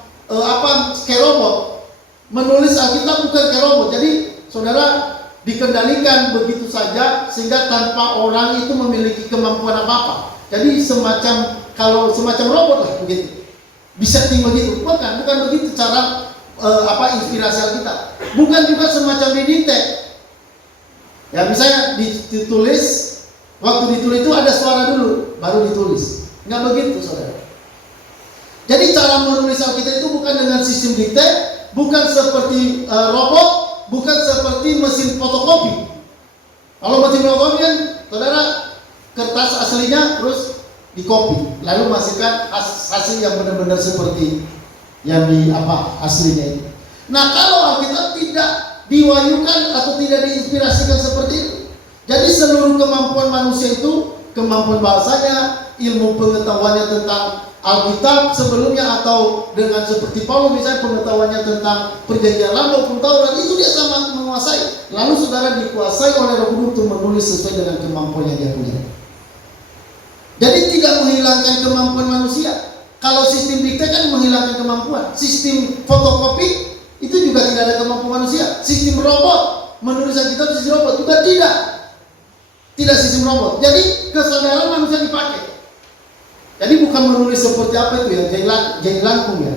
kayak robot. Menulis Alkitab bukan kayak robot. Jadi saudara dikendalikan begitu saja sehingga tanpa orang itu memiliki kemampuan apa-apa. Jadi semacam robot lah begitu. Bisa tinggal begitu. Bukan begitu cara inspirasi Alkitab. Bukan juga semacam didikte. Ya misalnya ditulis, waktu ditulis itu ada suara dulu, baru ditulis. Nggak begitu saudara. Jadi cara menulis Alkitab itu bukan dengan sistem dikte, bukan seperti robot, bukan seperti mesin fotokopi. Kalau mesin fotokopi kan saudara, kertas aslinya terus dikopi, lalu masukkan hasil yang benar-benar seperti yang aslinya itu. Nah, kalau Alkitab tidak diwahyukan atau tidak diinspirasikan seperti itu, jadi seluruh kemampuan manusia itu, kemampuan bahasanya, ilmu pengetahuannya tentang Alkitab sebelumnya atau dengan seperti Paulus misalnya pengetahuannya tentang perjanjian lama maupun Taurat, itu dia sama menguasai. Lalu saudara dikuasai oleh Roh Kudus untuk menulis sesuai dengan kemampuan yang dia punya. Jadi tidak menghilangkan kemampuan manusia. Kalau sistem dikte kan menghilangkan kemampuan. Sistem fotokopi itu juga tidak ada kemampuan manusia. Sistem robot, menulis Alkitab sistem robot juga tidak sistem robot. Jadi kesadaran manusia dipakai. Jadi bukan menulis seperti apa itu ya, jahit langkung ya.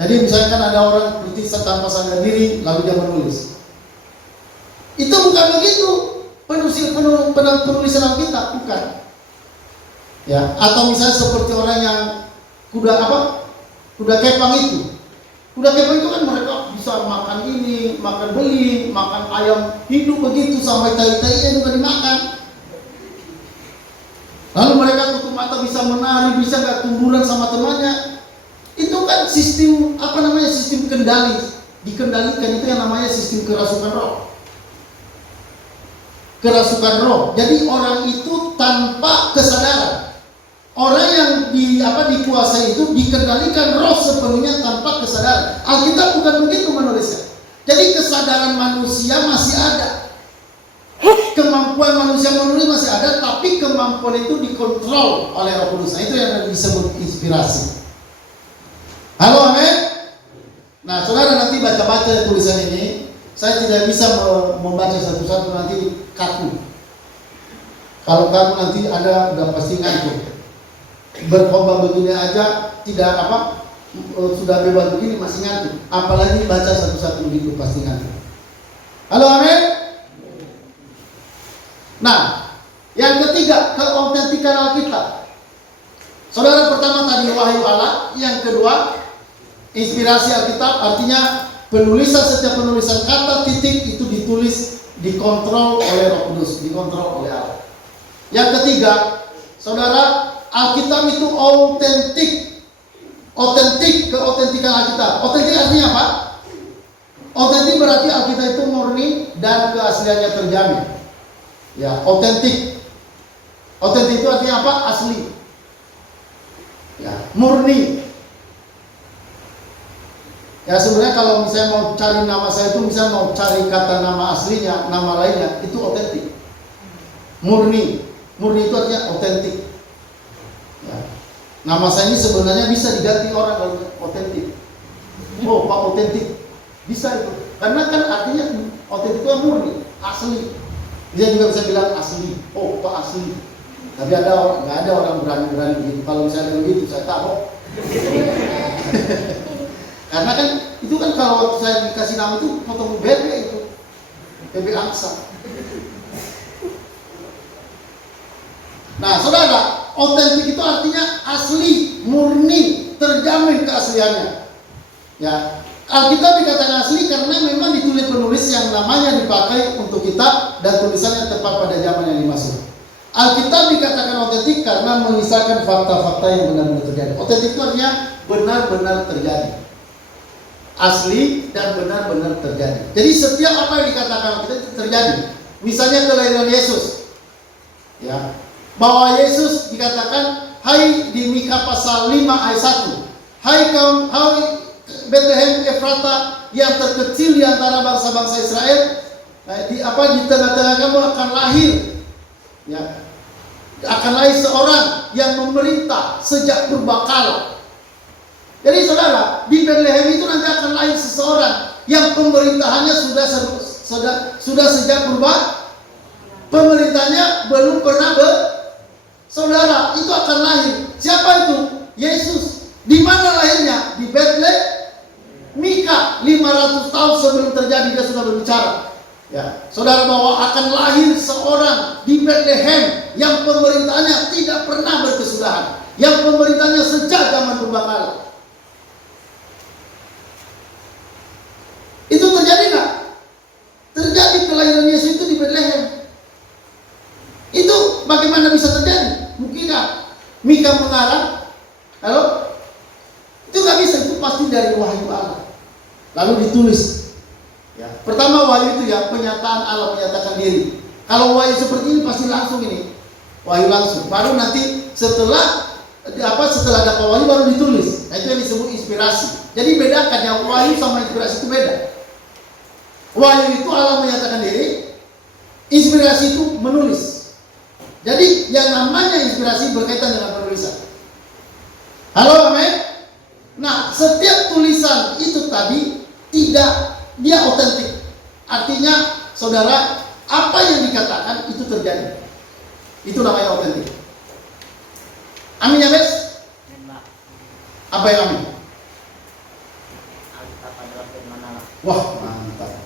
Jadi misalnya kan ada orang bertisat tanpa sadar diri lalu dia menulis. Itu bukan begitu penulisan Alkitab, bukan. Ya, atau misalnya seperti orang yang kuda kepang itu. Kuda kepang itu kan mereka bisa makan ini, makan beli, makan ayam hidup begitu sampai tai-tainya juga dimakan. Lalu mereka tutup mata bisa menari, bisa nggak tumburan sama temannya. Itu kan sistem sistem kendali. Dikendalikan itu yang namanya sistem kerasukan roh. Kerasukan roh. Jadi orang itu tanpa kesadaran. orang yang dikuasai itu dikendalikan roh sepenuhnya tanpa kesadaran. Alkitab bukan begitu menulisnya. Jadi kesadaran manusia masih ada. Kemampuan manusia menulis masih ada, tapi kemampuan itu dikontrol oleh Roh Kudus. Nah, itu yang disebut inspirasi. Halo, amin. Nah, saudara nanti baca-baca tulisan ini. Saya tidak bisa membaca satu-satu, nanti kaku. Kalau kamu nanti ada udah pasti ngantuk. Berkhotbah begini aja tidak sudah bebas begini masih ngantuk. Apalagi baca satu-satu begitu pasti ngantuk. Halo, amin. Nah, yang ketiga, keautentikan Alkitab. Saudara, pertama tadi wahyu Allah, yang kedua inspirasi Alkitab, artinya setiap penulisan kata titik itu ditulis, dikontrol oleh Roh Kudus, dikontrol oleh Allah. Yang ketiga, saudara, Alkitab itu autentik, keautentikan Alkitab. Autentik artinya apa? Autentik berarti Alkitab itu murni dan keasliannya terjamin. Ya, autentik. Autentik itu artinya apa? Asli. Ya, murni. Ya, sebenarnya kalau misalnya mau cari nama saya itu, misalnya mau cari kata nama aslinya, nama lainnya, itu autentik. Murni. Murni itu artinya autentik. Ya. Nama saya ini sebenarnya bisa diganti orang kalau autentik. Oh, Pak autentik. Bisa itu. Karena kan artinya autentik itu murni, asli. Dia juga bisa bilang asli. Oh, Pak asli. Tapi nggak ada orang berani begitu. Kalau misalnya begitu, saya tahu. Karena kan itu kan kalau waktu saya dikasih nama itu foto BB itu, BB Angsa. Nah, saudara, autentik itu artinya asli, murni, terjamin keasliannya. Ya, Alkitab dikatakan asli karena memang ditulis penulis yang namanya dipakai untuk kitab dan tulisannya tepat pada zaman yang dimaksud. Alkitab dikatakan autentik karena mengisahkan fakta-fakta yang benar-benar terjadi. Autentik itu artinya benar-benar terjadi, asli dan benar-benar terjadi. Jadi setiap apa yang dikatakan Alkitab itu terjadi. Misalnya kelahiran Yesus, ya, bahwa Yesus dikatakan, hai di Mika pasal 5 ayat 1, hai Bethlehem Efrata yang terkecil di antara bangsa-bangsa Israel, di tengah-tengah kamu akan lahir, ya, akan lahir seorang yang memerintah sejak purbakala. Jadi saudara, di Bethlehem itu nanti akan lahir seseorang yang pemerintahannya sudah sejak pemerintahnya belum pernah saudara, itu akan lahir. Siapa itu? Yesus. Di mana lahirnya? Di Bethlehem. Mika 500 tahun sebelum terjadi dia sudah berbicara. Ya, saudara, bahwa akan lahir seorang di Bethlehem yang pemerintahannya tidak pernah berkesudahan, yang pemerintahannya sejak zaman purbakala. Itu terjadi nggak? Terjadi kelahiran Yesus itu di Bethlehem. Itu bagaimana bisa terjadi? Mungkin nggak? Mika mengarang, halo? Itu nggak bisa, itu pasti dari wahyu Allah. Lalu ditulis. Ya. Pertama wahyu itu ya penyataan Allah, menyatakan diri. Kalau wahyu seperti ini pasti langsung ini, wahyu langsung. Baru nanti setelah dapat wahyu baru ditulis. Nah, itu yang disebut inspirasi. Jadi bedakan yang wahyu sama inspirasi itu beda. Wahyu itu Allah menyatakan diri, inspirasi itu menulis. Jadi yang namanya inspirasi berkaitan dengan penulisan. Halo, amin. Nah, setiap tulisan itu tadi tidak, dia autentik. Artinya, saudara, apa yang dikatakan itu terjadi. Itu namanya autentik. Amin ya, Bes? Apa yang amin? Wah, mantap.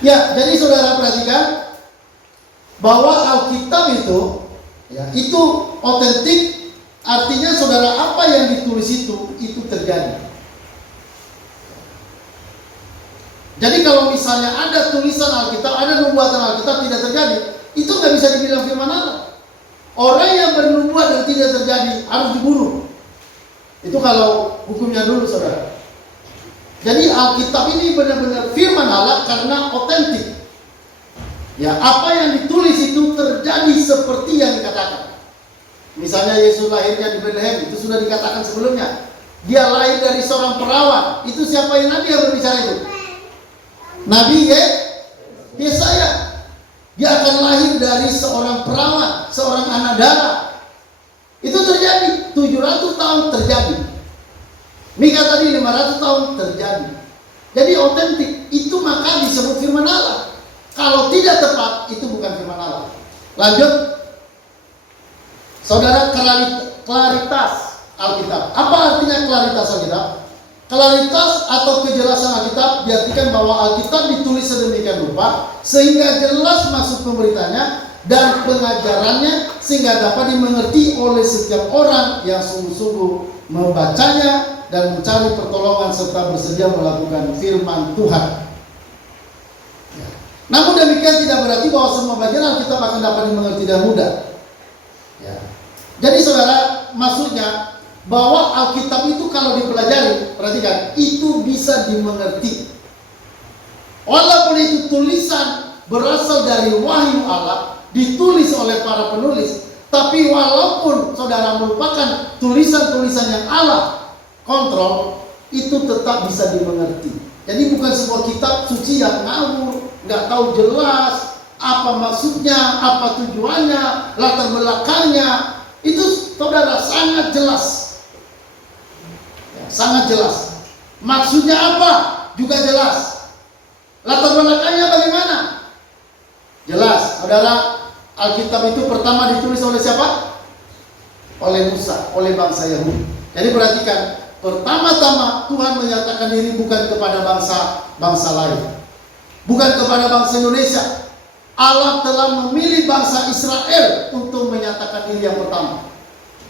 Ya, jadi saudara perhatikan bahwa Alkitab itu autentik. Artinya saudara, apa yang ditulis itu terjadi. Jadi kalau misalnya ada tulisan Alkitab, ada nubuatan Alkitab tidak terjadi, itu nggak bisa dibilang firman Allah. Orang yang bernubuat dan tidak terjadi harus dibunuh. Itu kalau hukumnya dulu, saudara. Jadi Alkitab ini benar-benar firman Allah karena otentik. Ya, apa yang ditulis itu terjadi seperti yang dikatakan. Misalnya Yesus lahirnya di Bethlehem, itu sudah dikatakan sebelumnya. Dia lahir dari seorang perawan. Itu siapa yang nabi yang berbicara itu? Nabi Yesaya. Dia akan lahir dari seorang perawan, seorang anak darah. Itu terjadi, 700 tahun terjadi. Mika tadi 500 tahun terjadi. Jadi otentik, itu maka disebut firman Allah. Kalau tidak tepat, itu bukan firman Allah. Lanjut. Saudara, klaritas Alkitab. Apa artinya klaritas Alkitab? Klaritas atau kejelasan Alkitab diartikan bahwa Alkitab ditulis sedemikian rupa sehingga jelas maksud pemberitanya dan pengajarannya sehingga dapat dimengerti oleh setiap orang yang sungguh-sungguh membacanya dan mencari pertolongan serta bersedia melakukan firman Tuhan. Namun demikian tidak berarti bahwa semua bagian Alkitab akan dapat dimengerti dan mudah. Jadi saudara, maksudnya bahwa Alkitab itu kalau dipelajari, perhatikan, itu bisa dimengerti. Walaupun itu tulisan berasal dari wahyu Allah, ditulis oleh para penulis, tapi walaupun saudara merupakan tulisan-tulisan yang Allah kontrol, itu tetap bisa dimengerti. Jadi bukan sebuah kitab suci yang ngawur, nggak tahu jelas apa maksudnya, apa tujuannya, latar belakangnya. Itu saudara sangat jelas, sangat jelas. Maksudnya apa juga jelas. Latar belakangnya bagaimana? Jelas. Saudara, Alkitab itu pertama ditulis oleh siapa? Oleh Musa, oleh bangsa Yahudi. Jadi perhatikan, pertama-tama Tuhan menyatakan diri bukan kepada bangsa lain, bukan kepada bangsa Indonesia. Allah telah memilih bangsa Israel untuk menyatakan diri yang pertama.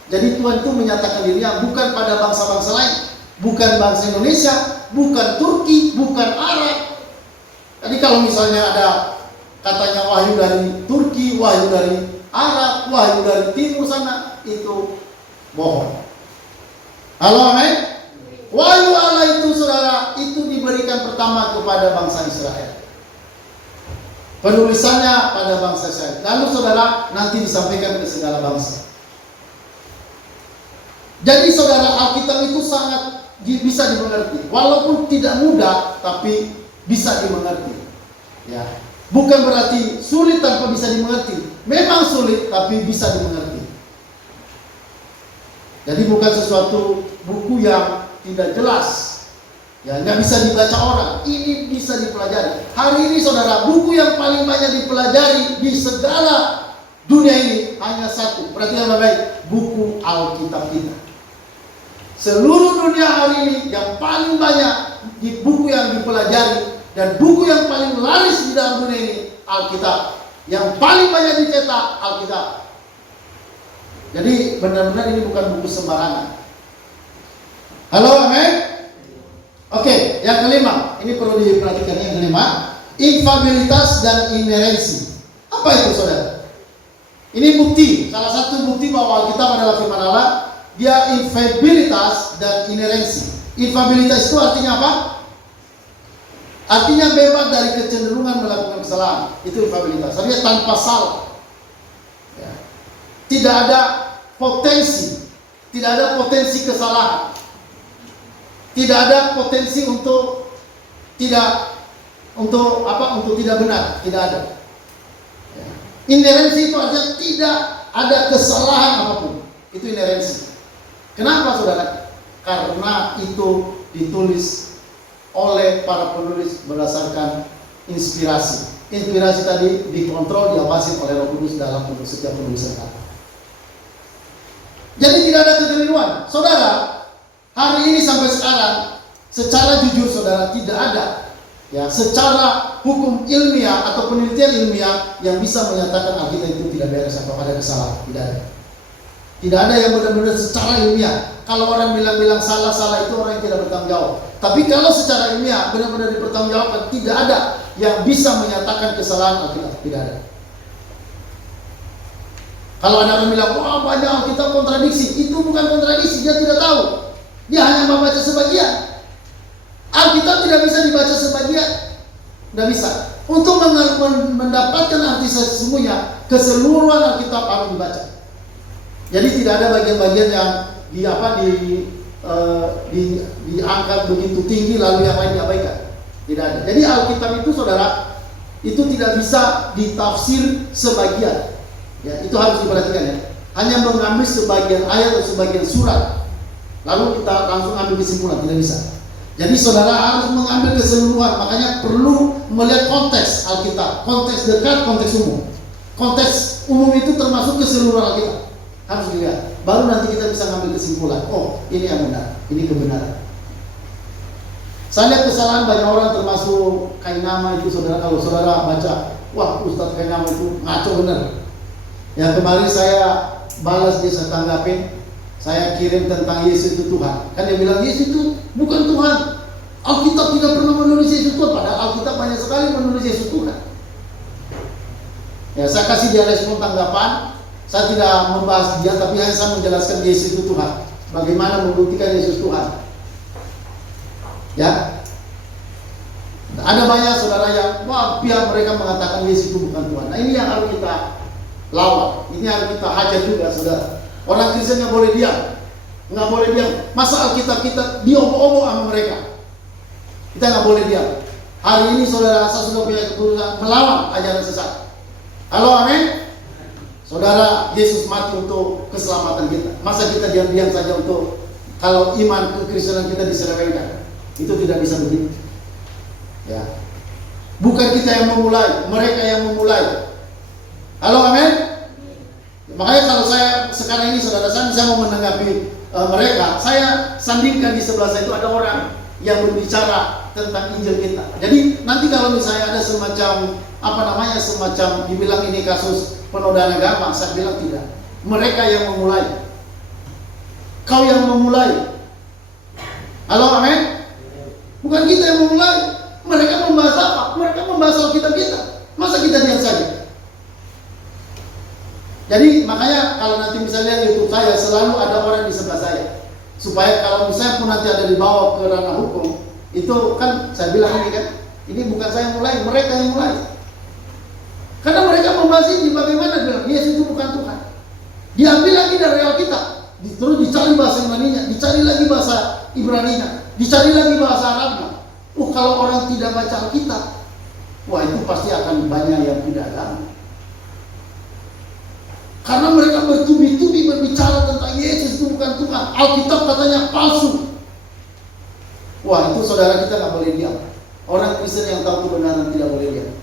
Jadi Tuhan itu menyatakan dirinya bukan pada bangsa-bangsa lain, bukan bangsa Indonesia, bukan Turki, bukan Arab. Jadi kalau misalnya ada katanya wahyu dari Turki, wahyu dari Arab, wahyu dari timur sana, itu bohong. Halo, amin. Wahyu Allah itu saudara, itu diberikan pertama kepada bangsa Israel. Penulisannya pada bangsa Israel. Lalu saudara nanti disampaikan ke segala bangsa. Jadi saudara, Alkitab itu sangat bisa dimengerti. Walaupun tidak mudah, tapi bisa dimengerti. Ya, bukan berarti sulit tanpa bisa dimengerti. Memang sulit, tapi bisa dimengerti. Jadi bukan sesuatu buku yang tidak jelas. Ya, nggak bisa dibaca orang. Ini bisa dipelajari. Hari ini saudara, buku yang paling banyak dipelajari di segala dunia ini hanya satu. Perhatikan baik-baik, buku Alkitab kita. Seluruh dunia hari ini yang paling banyak di buku yang dipelajari dan buku yang paling laris di dalam dunia ini Alkitab. Yang paling banyak dicetak Alkitab. Jadi benar-benar ini bukan buku sembarangan. Halo, amin. Oke, yang kelima, ini perlu diperhatikan. Yang kelima, infabilitas dan inerensi. Apa itu saudara? Ini bukti, salah satu bukti bahwa Alkitab adalah firman Allah. Dia infabilitas dan inerensi. Infabilitas itu artinya apa? Artinya bebas dari kecenderungan melakukan kesalahan. Itu infabilitas, artinya tanpa salah. Ya. Tidak ada potensi, tidak ada potensi kesalahan. Tidak ada potensi untuk tidak benar, tidak ada. Ya. Inerensi itu artinya tidak ada kesalahan apapun. Itu inerensi. Kenapa saudara? Karena itu ditulis oleh para penulis berdasarkan inspirasi. Inspirasi tadi dikontrol, diawasi oleh Roh Kudus dalam setiap penulisan kata. Jadi tidak ada kekeliruan. Saudara, hari ini sampai sekarang secara jujur saudara tidak ada ya secara hukum ilmiah atau penelitian ilmiah yang bisa menyatakan Alkitab itu tidak beres atau ada kesalahan. Tidak ada. Tidak ada yang benar-benar secara ilmiah. Kalau orang bilang salah-salah itu orang yang tidak bertanggung jawab. Tapi kalau secara ilmiah benar-benar dipertanggungjawabkan, tidak ada yang bisa menyatakan kesalahan Alkitab. Tidak ada. Kalau ada orang bilang, wah banyak Alkitab kontradiksi, itu bukan kontradiksi, dia tidak tahu. Dia hanya membaca sebagian. Alkitab tidak bisa dibaca sebagian. Tidak bisa. Untuk mendapatkan arti sesungguhnya, keseluruhan Alkitab harus dibaca. Jadi tidak ada bagian-bagian yang diangkat begitu tinggi lalu yang lain diabaikan. Tidak ada. Jadi Alkitab itu saudara, itu tidak bisa ditafsir sebagian. Ya, itu harus diperhatikan ya. Hanya mengambil sebagian ayat atau sebagian surat, lalu kita langsung ambil kesimpulan, tidak bisa. Jadi saudara harus mengambil keseluruhan, makanya perlu melihat konteks Alkitab, konteks dekat, konteks umum. Konteks umum itu termasuk keseluruhan Alkitab, harus dilihat. Baru nanti kita bisa mengambil kesimpulan. Oh, ini yang benar, ini kebenaran. Saya lihat kesalahan banyak orang, termasuk Kainama itu saudara. Kalau saudara baca, wah Ustadz Kainama itu ngaco benar. Ya kemarin saya balas dia, saya tanggapin. Saya kirim tentang Yesus itu Tuhan. Kan dia bilang Yesus itu bukan Tuhan. Alkitab tidak pernah menulis Yesus Tuhan. Padahal Alkitab banyak sekali menulis Yesus Tuhan. Ya, saya kasih dia respon tanggapan. Saya tidak membahas dia, tapi hanya saya menjelaskan Yesus itu Tuhan. Bagaimana membuktikan Yesus Tuhan. Ya. Ada banyak saudara yang biar mereka mengatakan Yesus itu bukan Tuhan. Nah, ini yang harus kita lawan. Ini harus kita hajar juga saudara. Orang Kristen nggak boleh diam, nggak boleh diam. Masa Alkitab kita diobok-obok sama mereka? Kita nggak boleh diam. Hari ini saudara, saya sudah punya keputusan melawan ajaran sesat. Halo, amin. Saudara, Yesus mati untuk keselamatan kita. Masa kita diam-diam saja untuk kalau iman kekristenan kita diselewengkan? Itu tidak bisa begitu. Ya, bukan kita yang memulai, mereka yang memulai. Halo, amin. Makanya kalau saya sekarang ini saudara, saya mau menanggapi mereka, saya sandingkan di sebelah saya itu ada orang yang berbicara tentang Injil kita. Jadi nanti kalau misalnya ada semacam semacam dibilang ini kasus penodaan agama, saya bilang tidak. Mereka yang memulai. Kau yang memulai. Halo, amin. Bukan kita yang memulai. Mereka membahas apa? Mereka membahas Alkitab kita. Masa kita diam saja? Jadi makanya kalau nanti misalnya YouTube saya selalu ada orang di sebelah saya, supaya kalau misalnya pun nanti ada dibawa ke ranah hukum, itu kan saya bilang ini kan, ini bukan saya yang mulai, mereka yang mulai. Karena mereka membahas ini bagaimana bilang Yesus itu bukan Tuhan. Diambil lagi dari Alkitab, terus dicari bahasa Yunaninya, dicari lagi bahasa Ibraninya, dicari lagi bahasa Arabnya. Kalau orang tidak baca Alkitab, wah itu pasti akan banyak yang tidak agama. Karena mereka bertubi-tubi berbicara tentang Yesus itu bukan Tuhan. Alkitab katanya palsu. Wah itu saudara, kita nggak boleh diam. Orang Kristen yang tahu kebenaran tidak boleh diam.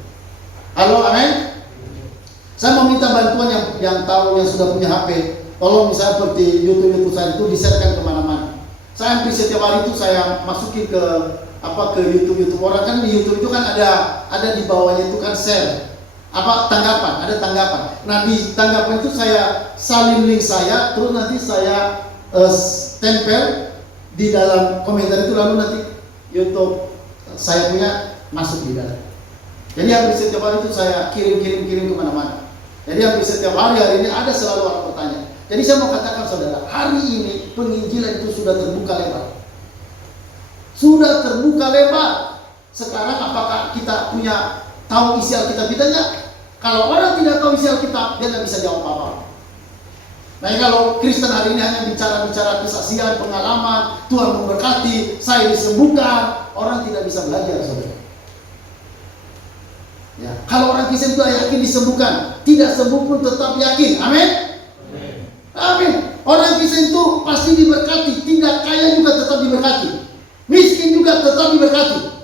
Halo, amin. Saya mau minta bantuan yang tahu, yang sudah punya HP. Tolong misalnya seperti YouTube saya itu di-share-kan kemana-mana. Saya hampir setiap hari itu saya masukin ke YouTube orang. Kan di YouTube itu kan ada di bawahnya itu kan share. Tanggapan, ada tanggapan. Nah di tanggapan itu saya salin link saya, terus nanti saya tempel di dalam komentar itu, lalu nanti YouTube saya punya masuk di dalam. Jadi hampir setiap hari itu saya kirim kemana-mana. Jadi hampir setiap hari ini ada selalu orang bertanya. Jadi saya mau katakan saudara, hari ini penginjilan itu sudah terbuka lebar. Sudah terbuka lebar. Sekarang apakah kita punya tahu isi Alkitab kita enggak? Kalau orang tidak tahu isi Alkitab, dia tidak bisa jawab apa-apa. Nah kalau Kristen hari ini hanya bicara-bicara kesaksian, pengalaman, Tuhan memberkati, saya disembuhkan, orang tidak bisa belajar saudara. Ya, kalau orang Kristen itu yakin disembuhkan, tidak sembuh pun tetap yakin. Amin. Amin. Orang Kristen itu pasti diberkati, tidak kaya juga tetap diberkati, miskin juga tetap diberkati.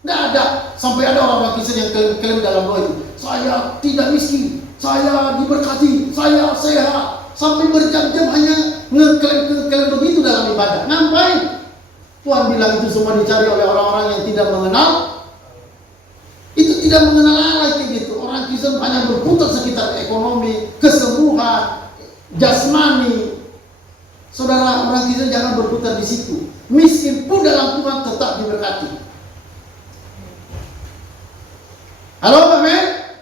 Tidak ada, sampai ada orang Kristen yang klaim dalam doa itu, saya tidak miskin, saya diberkati, saya sehat, sampai berjam-jam hanya ngeklaim begitu dalam ibadah. Ngapain? Tuhan bilang itu semua dicari oleh orang-orang yang tidak mengenal. Itu tidak mengenal Allah kayak gitu. Orang Kristen hanya berputar sekitar ekonomi, kesembuhan, jasmani. Saudara, orang Kristen jangan berputar di situ. Miskin pun dalam Tuhan tetap diberkati. Halo, amin.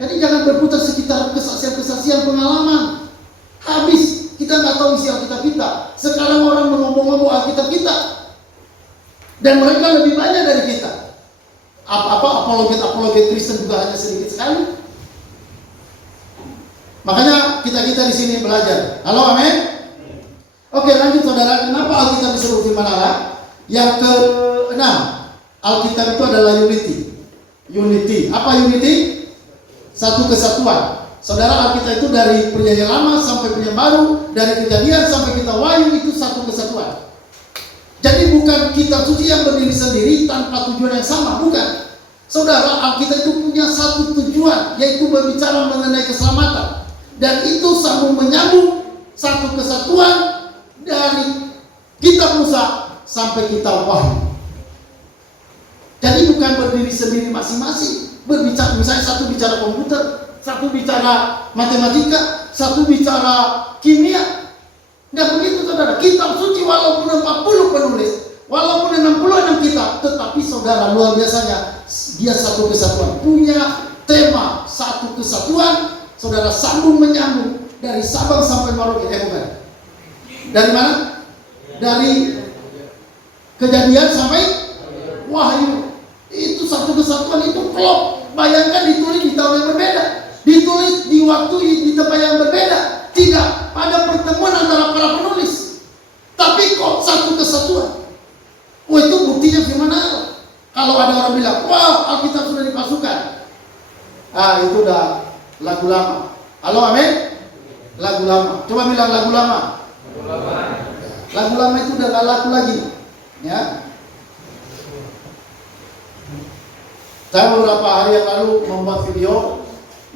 Jadi jangan berputar sekitar kesaksian-kesaksian pengalaman. Habis kita nggak tahu isi Alkitab kita. Sekarang orang mengomong-ngomong Alkitab kita, dan mereka lebih banyak dari kita. Apologet Kristen juga hanya sedikit sekali. Makanya kita di sini belajar. Halo, amin. Oke, lanjut saudara. Kenapa Alkitab disebut firman Allah? Yang keenam, Alkitab itu adalah unity. Apa unity? Satu kesatuan. Saudara, Alkitab itu dari Perjanjian Lama sampai Perjanjian Baru, dari Kejadian sampai kita Wahyu, itu satu kesatuan. Jadi bukan kitab suci yang berdiri sendiri tanpa tujuan yang sama, bukan. Saudara, Alkitab itu punya satu tujuan, yaitu berbicara mengenai keselamatan. Dan itu sambung menyambung satu kesatuan dari kitab Musa sampai kitab Wahyu. Jadi bukan berdiri sendiri masing-masing. Berbicara, misalnya satu bicara komputer, satu bicara matematika, satu bicara kimia. Nggak begitu saudara. Kitab suci walaupun 40 penulis, walaupun 66 kitab, tetapi saudara luar biasanya dia satu kesatuan. Punya tema satu kesatuan, saudara sambung menyambung dari Sabang sampai Merauke. Bukan. Dari mana? Dari Kejadian sampai Wahyu. Itu satu kesatuan, itu klop. Bayangkan ditulis di tahun yang berbeda, ditulis di waktu di tempat yang berbeda, tidak ada pertemuan antara para penulis, tapi kok satu kesatuan. Itu buktinya firman Allah. Kalau ada orang bilang, wah Alkitab sudah dipalsukan, itu udah lagu lama. Halo, amin. Lagu lama. Coba bilang lagu lama. Lagu lama itu udah gak laku lagi, ya. Saya beberapa hari yang lalu membuat video,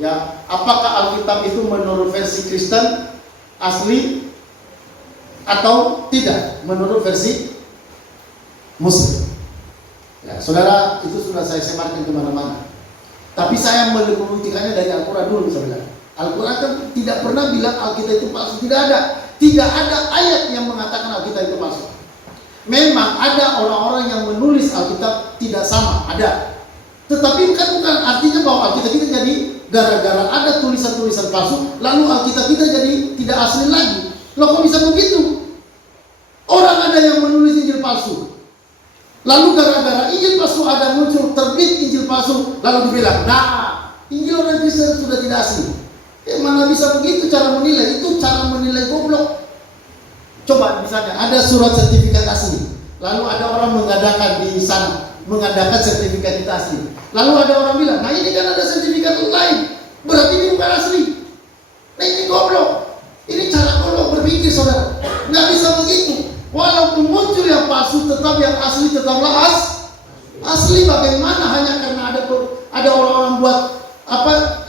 ya, apakah Alkitab itu menurut versi Kristen asli atau tidak menurut versi Muslim. Ya, saudara, itu sudah saya sebarkan kemana-mana. Tapi saya membuktikannya dari Al-Quran dulu, saya bilang. Al-Quran kan tidak pernah bilang Alkitab itu palsu, tidak ada. Tidak ada ayat yang mengatakan Alkitab itu palsu. Memang ada orang-orang yang menulis Alkitab tidak sama, ada. Tetapi bukan artinya bahwa Alkitab kita jadi gara-gara ada tulisan-tulisan palsu, lalu Alkitab kita jadi tidak asli lagi. Loh, kok bisa begitu? Orang ada yang menulis Injil palsu, lalu gara-gara Injil palsu ada muncul terbit Injil palsu, lalu dibilang, nah Injil orang Kristen sudah tidak asli. Mana bisa begitu cara menilai? Itu cara menilai goblok. Coba misalnya ada surat sertifikat asli, lalu ada orang mengadakan di sana, mengadakan sertifikat itu asli. Lalu ada orang bilang, nah ini kan ada sertifikat lain, berarti ini bukan asli. Nah ini goblok. Ini cara goblok berpikir, saudara. Nggak bisa begitu. Walaupun muncul yang palsu, tetap yang asli tetaplah asli. Bagaimana hanya karena ada orang-orang buat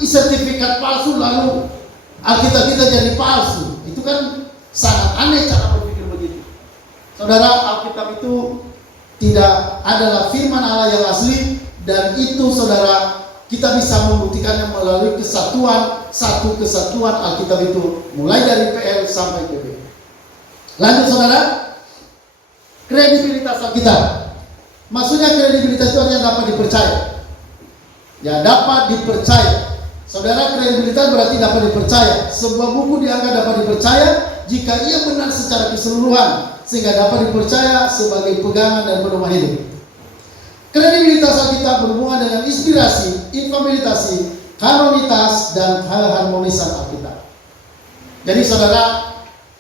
sertifikat palsu lalu Alkitab kita jadi palsu? Itu kan sangat aneh cara berpikir begitu. Saudara, Alkitab itu tidak adalah firman Allah yang asli, dan itu saudara kita bisa membuktikannya melalui satu kesatuan Alkitab itu, mulai dari PL sampai PB. Lanjut saudara, kredibilitas Alkitab. Maksudnya kredibilitas itu artinya dapat dipercaya. Ya, dapat dipercaya. Saudara, kredibilitas berarti dapat dipercaya. Sebuah buku dianggap dapat dipercaya jika ia benar secara keseluruhan, sehingga dapat dipercaya sebagai pegangan dan pedoman hidup. Kredibilitas Alkitab berhubungan dengan inspirasi, infabilitasi, kanonitas, dan harmonisan Alkitab. Jadi saudara,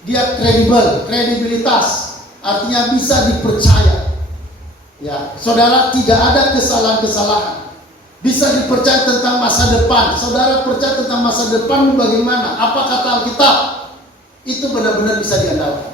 dia kredibel, kredibilitas artinya bisa dipercaya. Ya, saudara, tidak ada kesalahan-kesalahan. Bisa dipercaya tentang masa depan. Saudara percaya tentang masa depan bagaimana? Apa kata Alkitab? Itu benar-benar bisa diandalkan.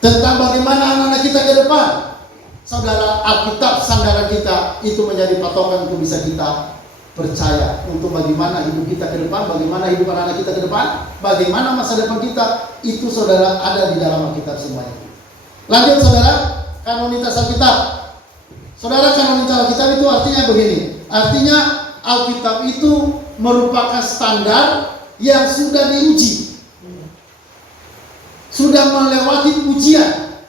Tentang bagaimana anak-anak kita ke depan, saudara, Alkitab sandaran kita itu menjadi patokan untuk bisa kita percaya untuk bagaimana hidup kita ke depan, bagaimana hidup anak-anak kita ke depan, bagaimana masa depan kita, itu saudara ada di dalam Alkitab semuanya. Lanjut saudara, kanonitas Alkitab. Saudara, kanonitas Alkitab itu artinya begini. Artinya Alkitab itu merupakan standar yang sudah diuji, sudah melewati ujian.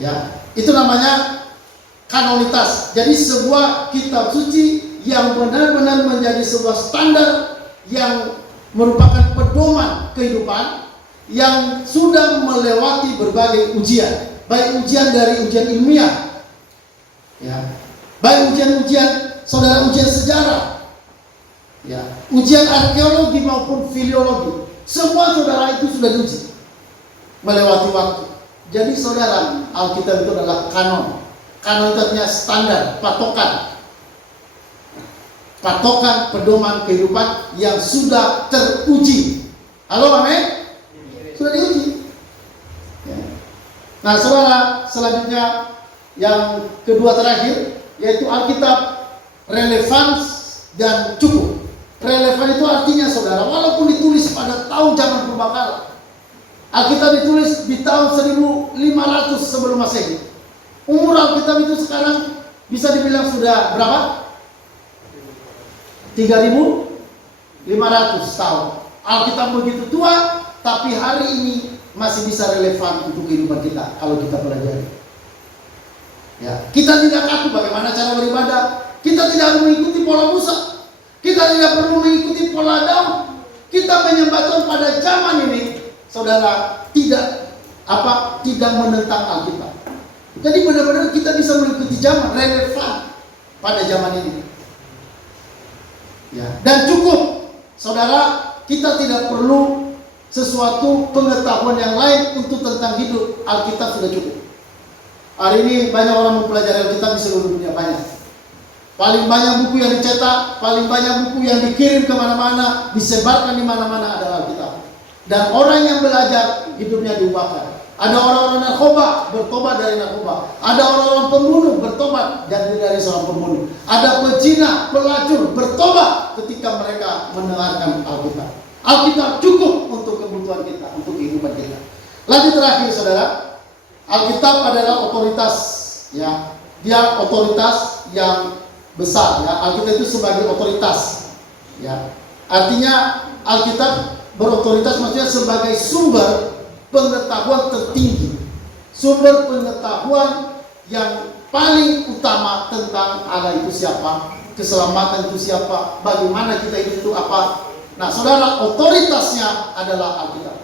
Ya, itu namanya kanonitas. Jadi sebuah kitab suci yang benar-benar menjadi sebuah standar yang merupakan pedoman kehidupan, yang sudah melewati berbagai ujian, baik ujian dari ujian ilmiah, ya, baik ujian-ujian saudara, ujian sejarah, Ya, ujian arkeologi maupun filologi, semua saudara itu sudah diuji melewati waktu. Jadi saudara, Alkitab itu adalah kanon. Kanon itu artinya standar, patokan pedoman kehidupan yang sudah teruji. Halo, amin? Sudah diuji. Ya. Nah, saudara, selanjutnya yang kedua terakhir, yaitu Alkitab relevan dan cukup. Relevan itu artinya saudara, walaupun ditulis pada tahun zaman purbakala, Alkitab ditulis di tahun 1500 sebelum Masehi. Umur Alkitab itu sekarang bisa dibilang sudah berapa? 3500 tahun. Alkitab begitu tua, tapi hari ini masih bisa relevan untuk kehidupan kita kalau kita pelajari. Ya, kita tidak kaku bagaimana cara beribadah. Kita tidak harus mengikuti pola Musa. Kita tidak perlu mengikuti pola Daud. Kita menyembah Tuhan pada zaman ini, saudara, tidak menentang Alkitab. Jadi benar-benar kita bisa mengikuti zaman, relevan pada zaman ini. Ya, dan cukup, saudara, kita tidak perlu sesuatu pengetahuan yang lain untuk tentang hidup. Alkitab sudah cukup. Hari ini banyak orang mempelajari Alkitab di seluruh dunia, banyak. Paling banyak buku yang dicetak, paling banyak buku yang dikirim kemana-mana, disebarkan di mana-mana adalah Alkitab. Dan orang yang belajar, hidupnya diubahkan. Ada orang-orang narkoba, bertobat dari narkoba. Ada orang-orang pembunuh, bertobat dari seorang pembunuh. Ada pezina, pelacur, bertobat ketika mereka mendengarkan Alkitab. Alkitab cukup untuk kebutuhan kita, untuk kehidupan kita. Lanjut terakhir, saudara, Alkitab adalah otoritas, ya. Dia otoritas yang besar, ya. Alkitab itu sebagai otoritas, ya. Artinya Alkitab berotoritas maksudnya sebagai sumber pengetahuan tertinggi, sumber pengetahuan yang paling utama tentang Allah itu siapa, keselamatan itu siapa, bagaimana kita hidup itu apa. Nah, saudara, otoritasnya adalah Alkitab.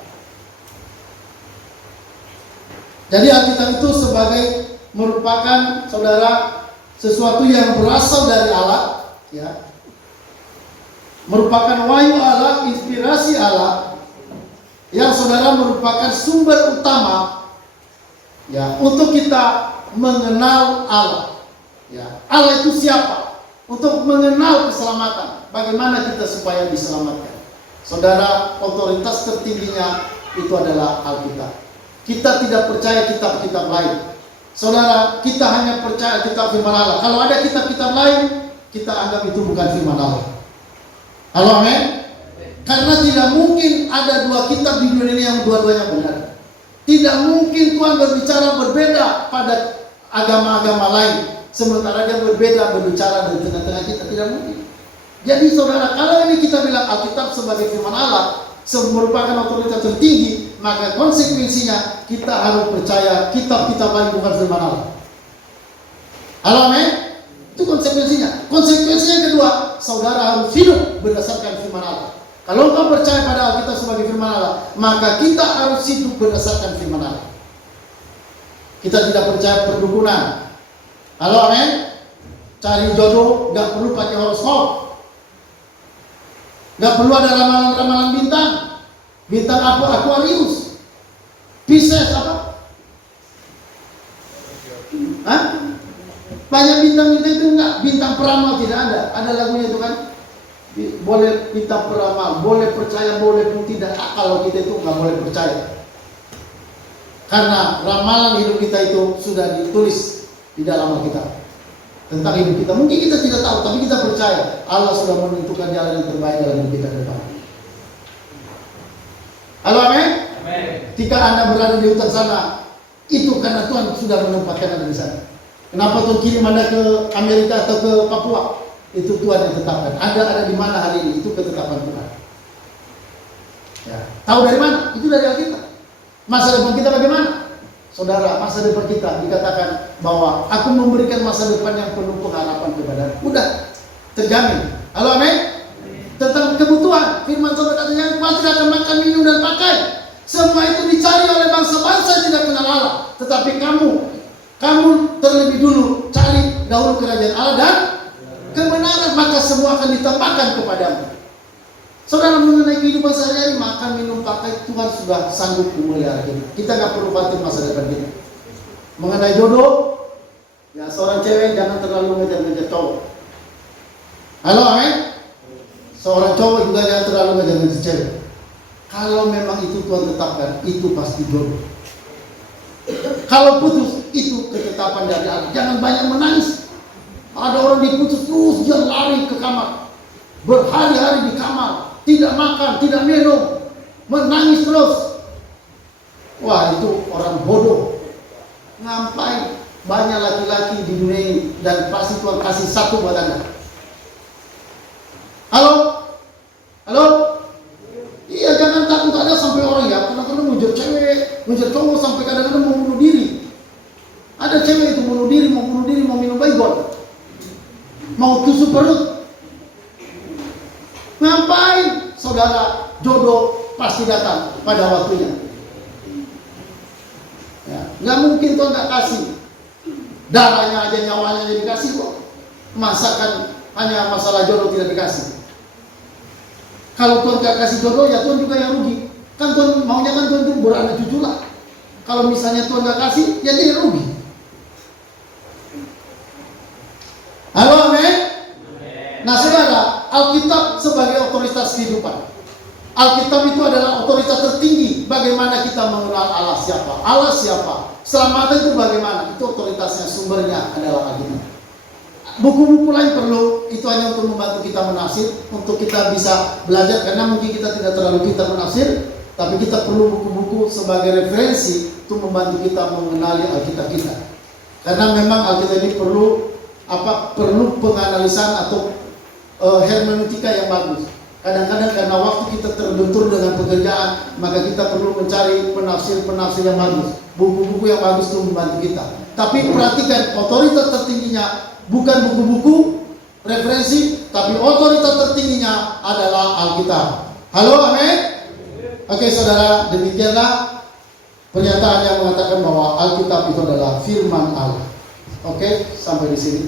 Jadi Alkitab itu sebagai merupakan, saudara, sesuatu yang berasal dari Allah, ya, merupakan wahyu Allah, inspirasi Allah, yang saudara merupakan sumber utama, ya, untuk kita mengenal Allah. Ya, Allah itu siapa? Untuk mengenal keselamatan, bagaimana kita supaya diselamatkan. Saudara, otoritas tertingginya itu adalah Alkitab. Kita tidak percaya kitab-kitab lain. Saudara, kita hanya percaya kitab firman Allah. Kalau ada kitab-kitab lain, kita anggap itu bukan firman Allah. Halo, amin? Karena tidak mungkin ada dua kitab di dunia ini yang dua-duanya benar. Tidak mungkin Tuhan berbicara berbeda pada agama-agama lain, sementara dia berbeda berbicara di tengah-tengah kita. Tidak mungkin. Jadi saudara, kalau ini kita bilang Alkitab sebagai firman Allah, merupakan otoritas tertinggi, maka konsekuensinya kita harus percaya kitab-kitab lain bukan firman Allah. Halo, amin? Itu konsekuensinya. Konsekuensinya yang kedua, saudara harus hidup berdasarkan firman Allah. Kalau engkau percaya pada Alkitab sebagai firman Allah, maka kita harus hidup berdasarkan firman Allah. Kita tidak percaya perdukunan. Halo, amin? Cari jodoh gak perlu pakai horoskop. Gak perlu ada ramalan-ramalan bintang. Bintang apa? Aquarius, Pisces apa? Hah? Banyak bintang-bintang itu enggak. Bintang peramal tidak ada. Ada lagunya itu kan. Boleh bintang peramal, boleh percaya, boleh pun tidak. Kalau kita itu enggak boleh percaya. Karena ramalan hidup kita itu sudah ditulis di dalam Alkitab tentang hidup kita. Mungkin kita tidak tahu, tapi kita percaya Allah sudah menentukan jalan yang terbaik dalam hidup kita ke depan. Halo, amin? Ketika Anda berada di hutan sana, itu karena Tuhan sudah menempatkan Anda di sana. Kenapa Tuhan kirim Anda ke Amerika atau ke Papua? Itu Tuhan yang tetapkan. Anda ada di mana hari ini? Itu ketetapan Tuhan. Ya. Tahu dari mana? Itu dari Alkitab. Masa depan kita bagaimana? Saudara, masa depan kita dikatakan bahwa aku memberikan masa depan yang penuh pengharapan kepada. Udah terjamin. Halo, amin? Tentang kebutuhan, firman Tuhan katanya pasti akan makan, minum dan pakai. Semua itu dicari oleh bangsa-bangsa yang tidak kenal Allah. Tetapi kamu terlebih dulu cari dahulu kerajaan Allah dan kebenaran, maka semua akan ditambahkan kepadamu. Saudara, mengenai kehidupan sehari-hari, makan, minum, pakai, Tuhan sudah sanggup memelihara kita. Kita nggak perlu khawatir masa depan kita. Mengenai jodoh, ya seorang cewek jangan terlalu ngejar-ngejar cowok. Halo, amin? Seorang cowok juga jangan terlalu ngejar-ngejar cewek. Kalau memang itu Tuhan tetapkan, itu pasti jodoh. Kalau putus, itu ketetapan dari Allah. Jangan banyak menangis. Ada orang diputus terus dia lari ke kamar, berhari-hari di kamar, tidak makan, tidak minum, menangis terus. Wah, itu orang bodoh. Ngapain? Banyak laki-laki di dunia ini, dan pasti Tuhan kasih satu buat Anda. Halo? Halo? Iya, jangan takut. Ada sampai orang ya kadang-kadang ngejar cewek, ngejar cowok, sampai kadang-kadang mau bunuh diri. Ada cewek itu bunuh diri, mau minum baygon, mau tusuk perut. Ngapain? Saudara, jodoh pasti datang pada waktunya. Ya, nggak mungkin Tuhan nggak kasih. Darahnya aja, nyawanya aja dikasih kok. Masakan hanya masalah jodoh tidak dikasih. Kalau Tuhan nggak kasih jodoh, ya Tuhan juga yang rugi. Kan Tuhan maunya kan Tuhan itu beranak cucu lah. Kalau misalnya Tuhan nggak kasih, ya dia yang rugi. Halo, amin? Nah, saudara, Alkitab sebagai otoritas kehidupan. Alkitab itu adalah otoritas tertinggi. Bagaimana kita mengenal Allah siapa? Allah siapa? Selamatan itu bagaimana? Itu otoritasnya, sumbernya adalah Alkitab. Buku-buku lain perlu, itu hanya untuk membantu kita menafsir, untuk kita bisa belajar, karena mungkin kita tidak terlalu pintar menafsir, tapi kita perlu buku-buku sebagai referensi untuk membantu kita mengenali Alkitab kita. Karena memang Alkitab ini perlu penganalisan atau hermeneutika yang bagus. Kadang-kadang karena waktu kita terbentur dengan pekerjaan, maka kita perlu mencari penafsir yang bagus, buku-buku yang bagus untuk membantu kita. Tapi perhatikan, otoritas tertingginya bukan buku-buku referensi, tapi otoritas tertingginya adalah Alkitab. Halo, amin? Oke, saudara, demikianlah pernyataan yang mengatakan bahwa Alkitab itu adalah firman Allah. Oke, sampai di sini.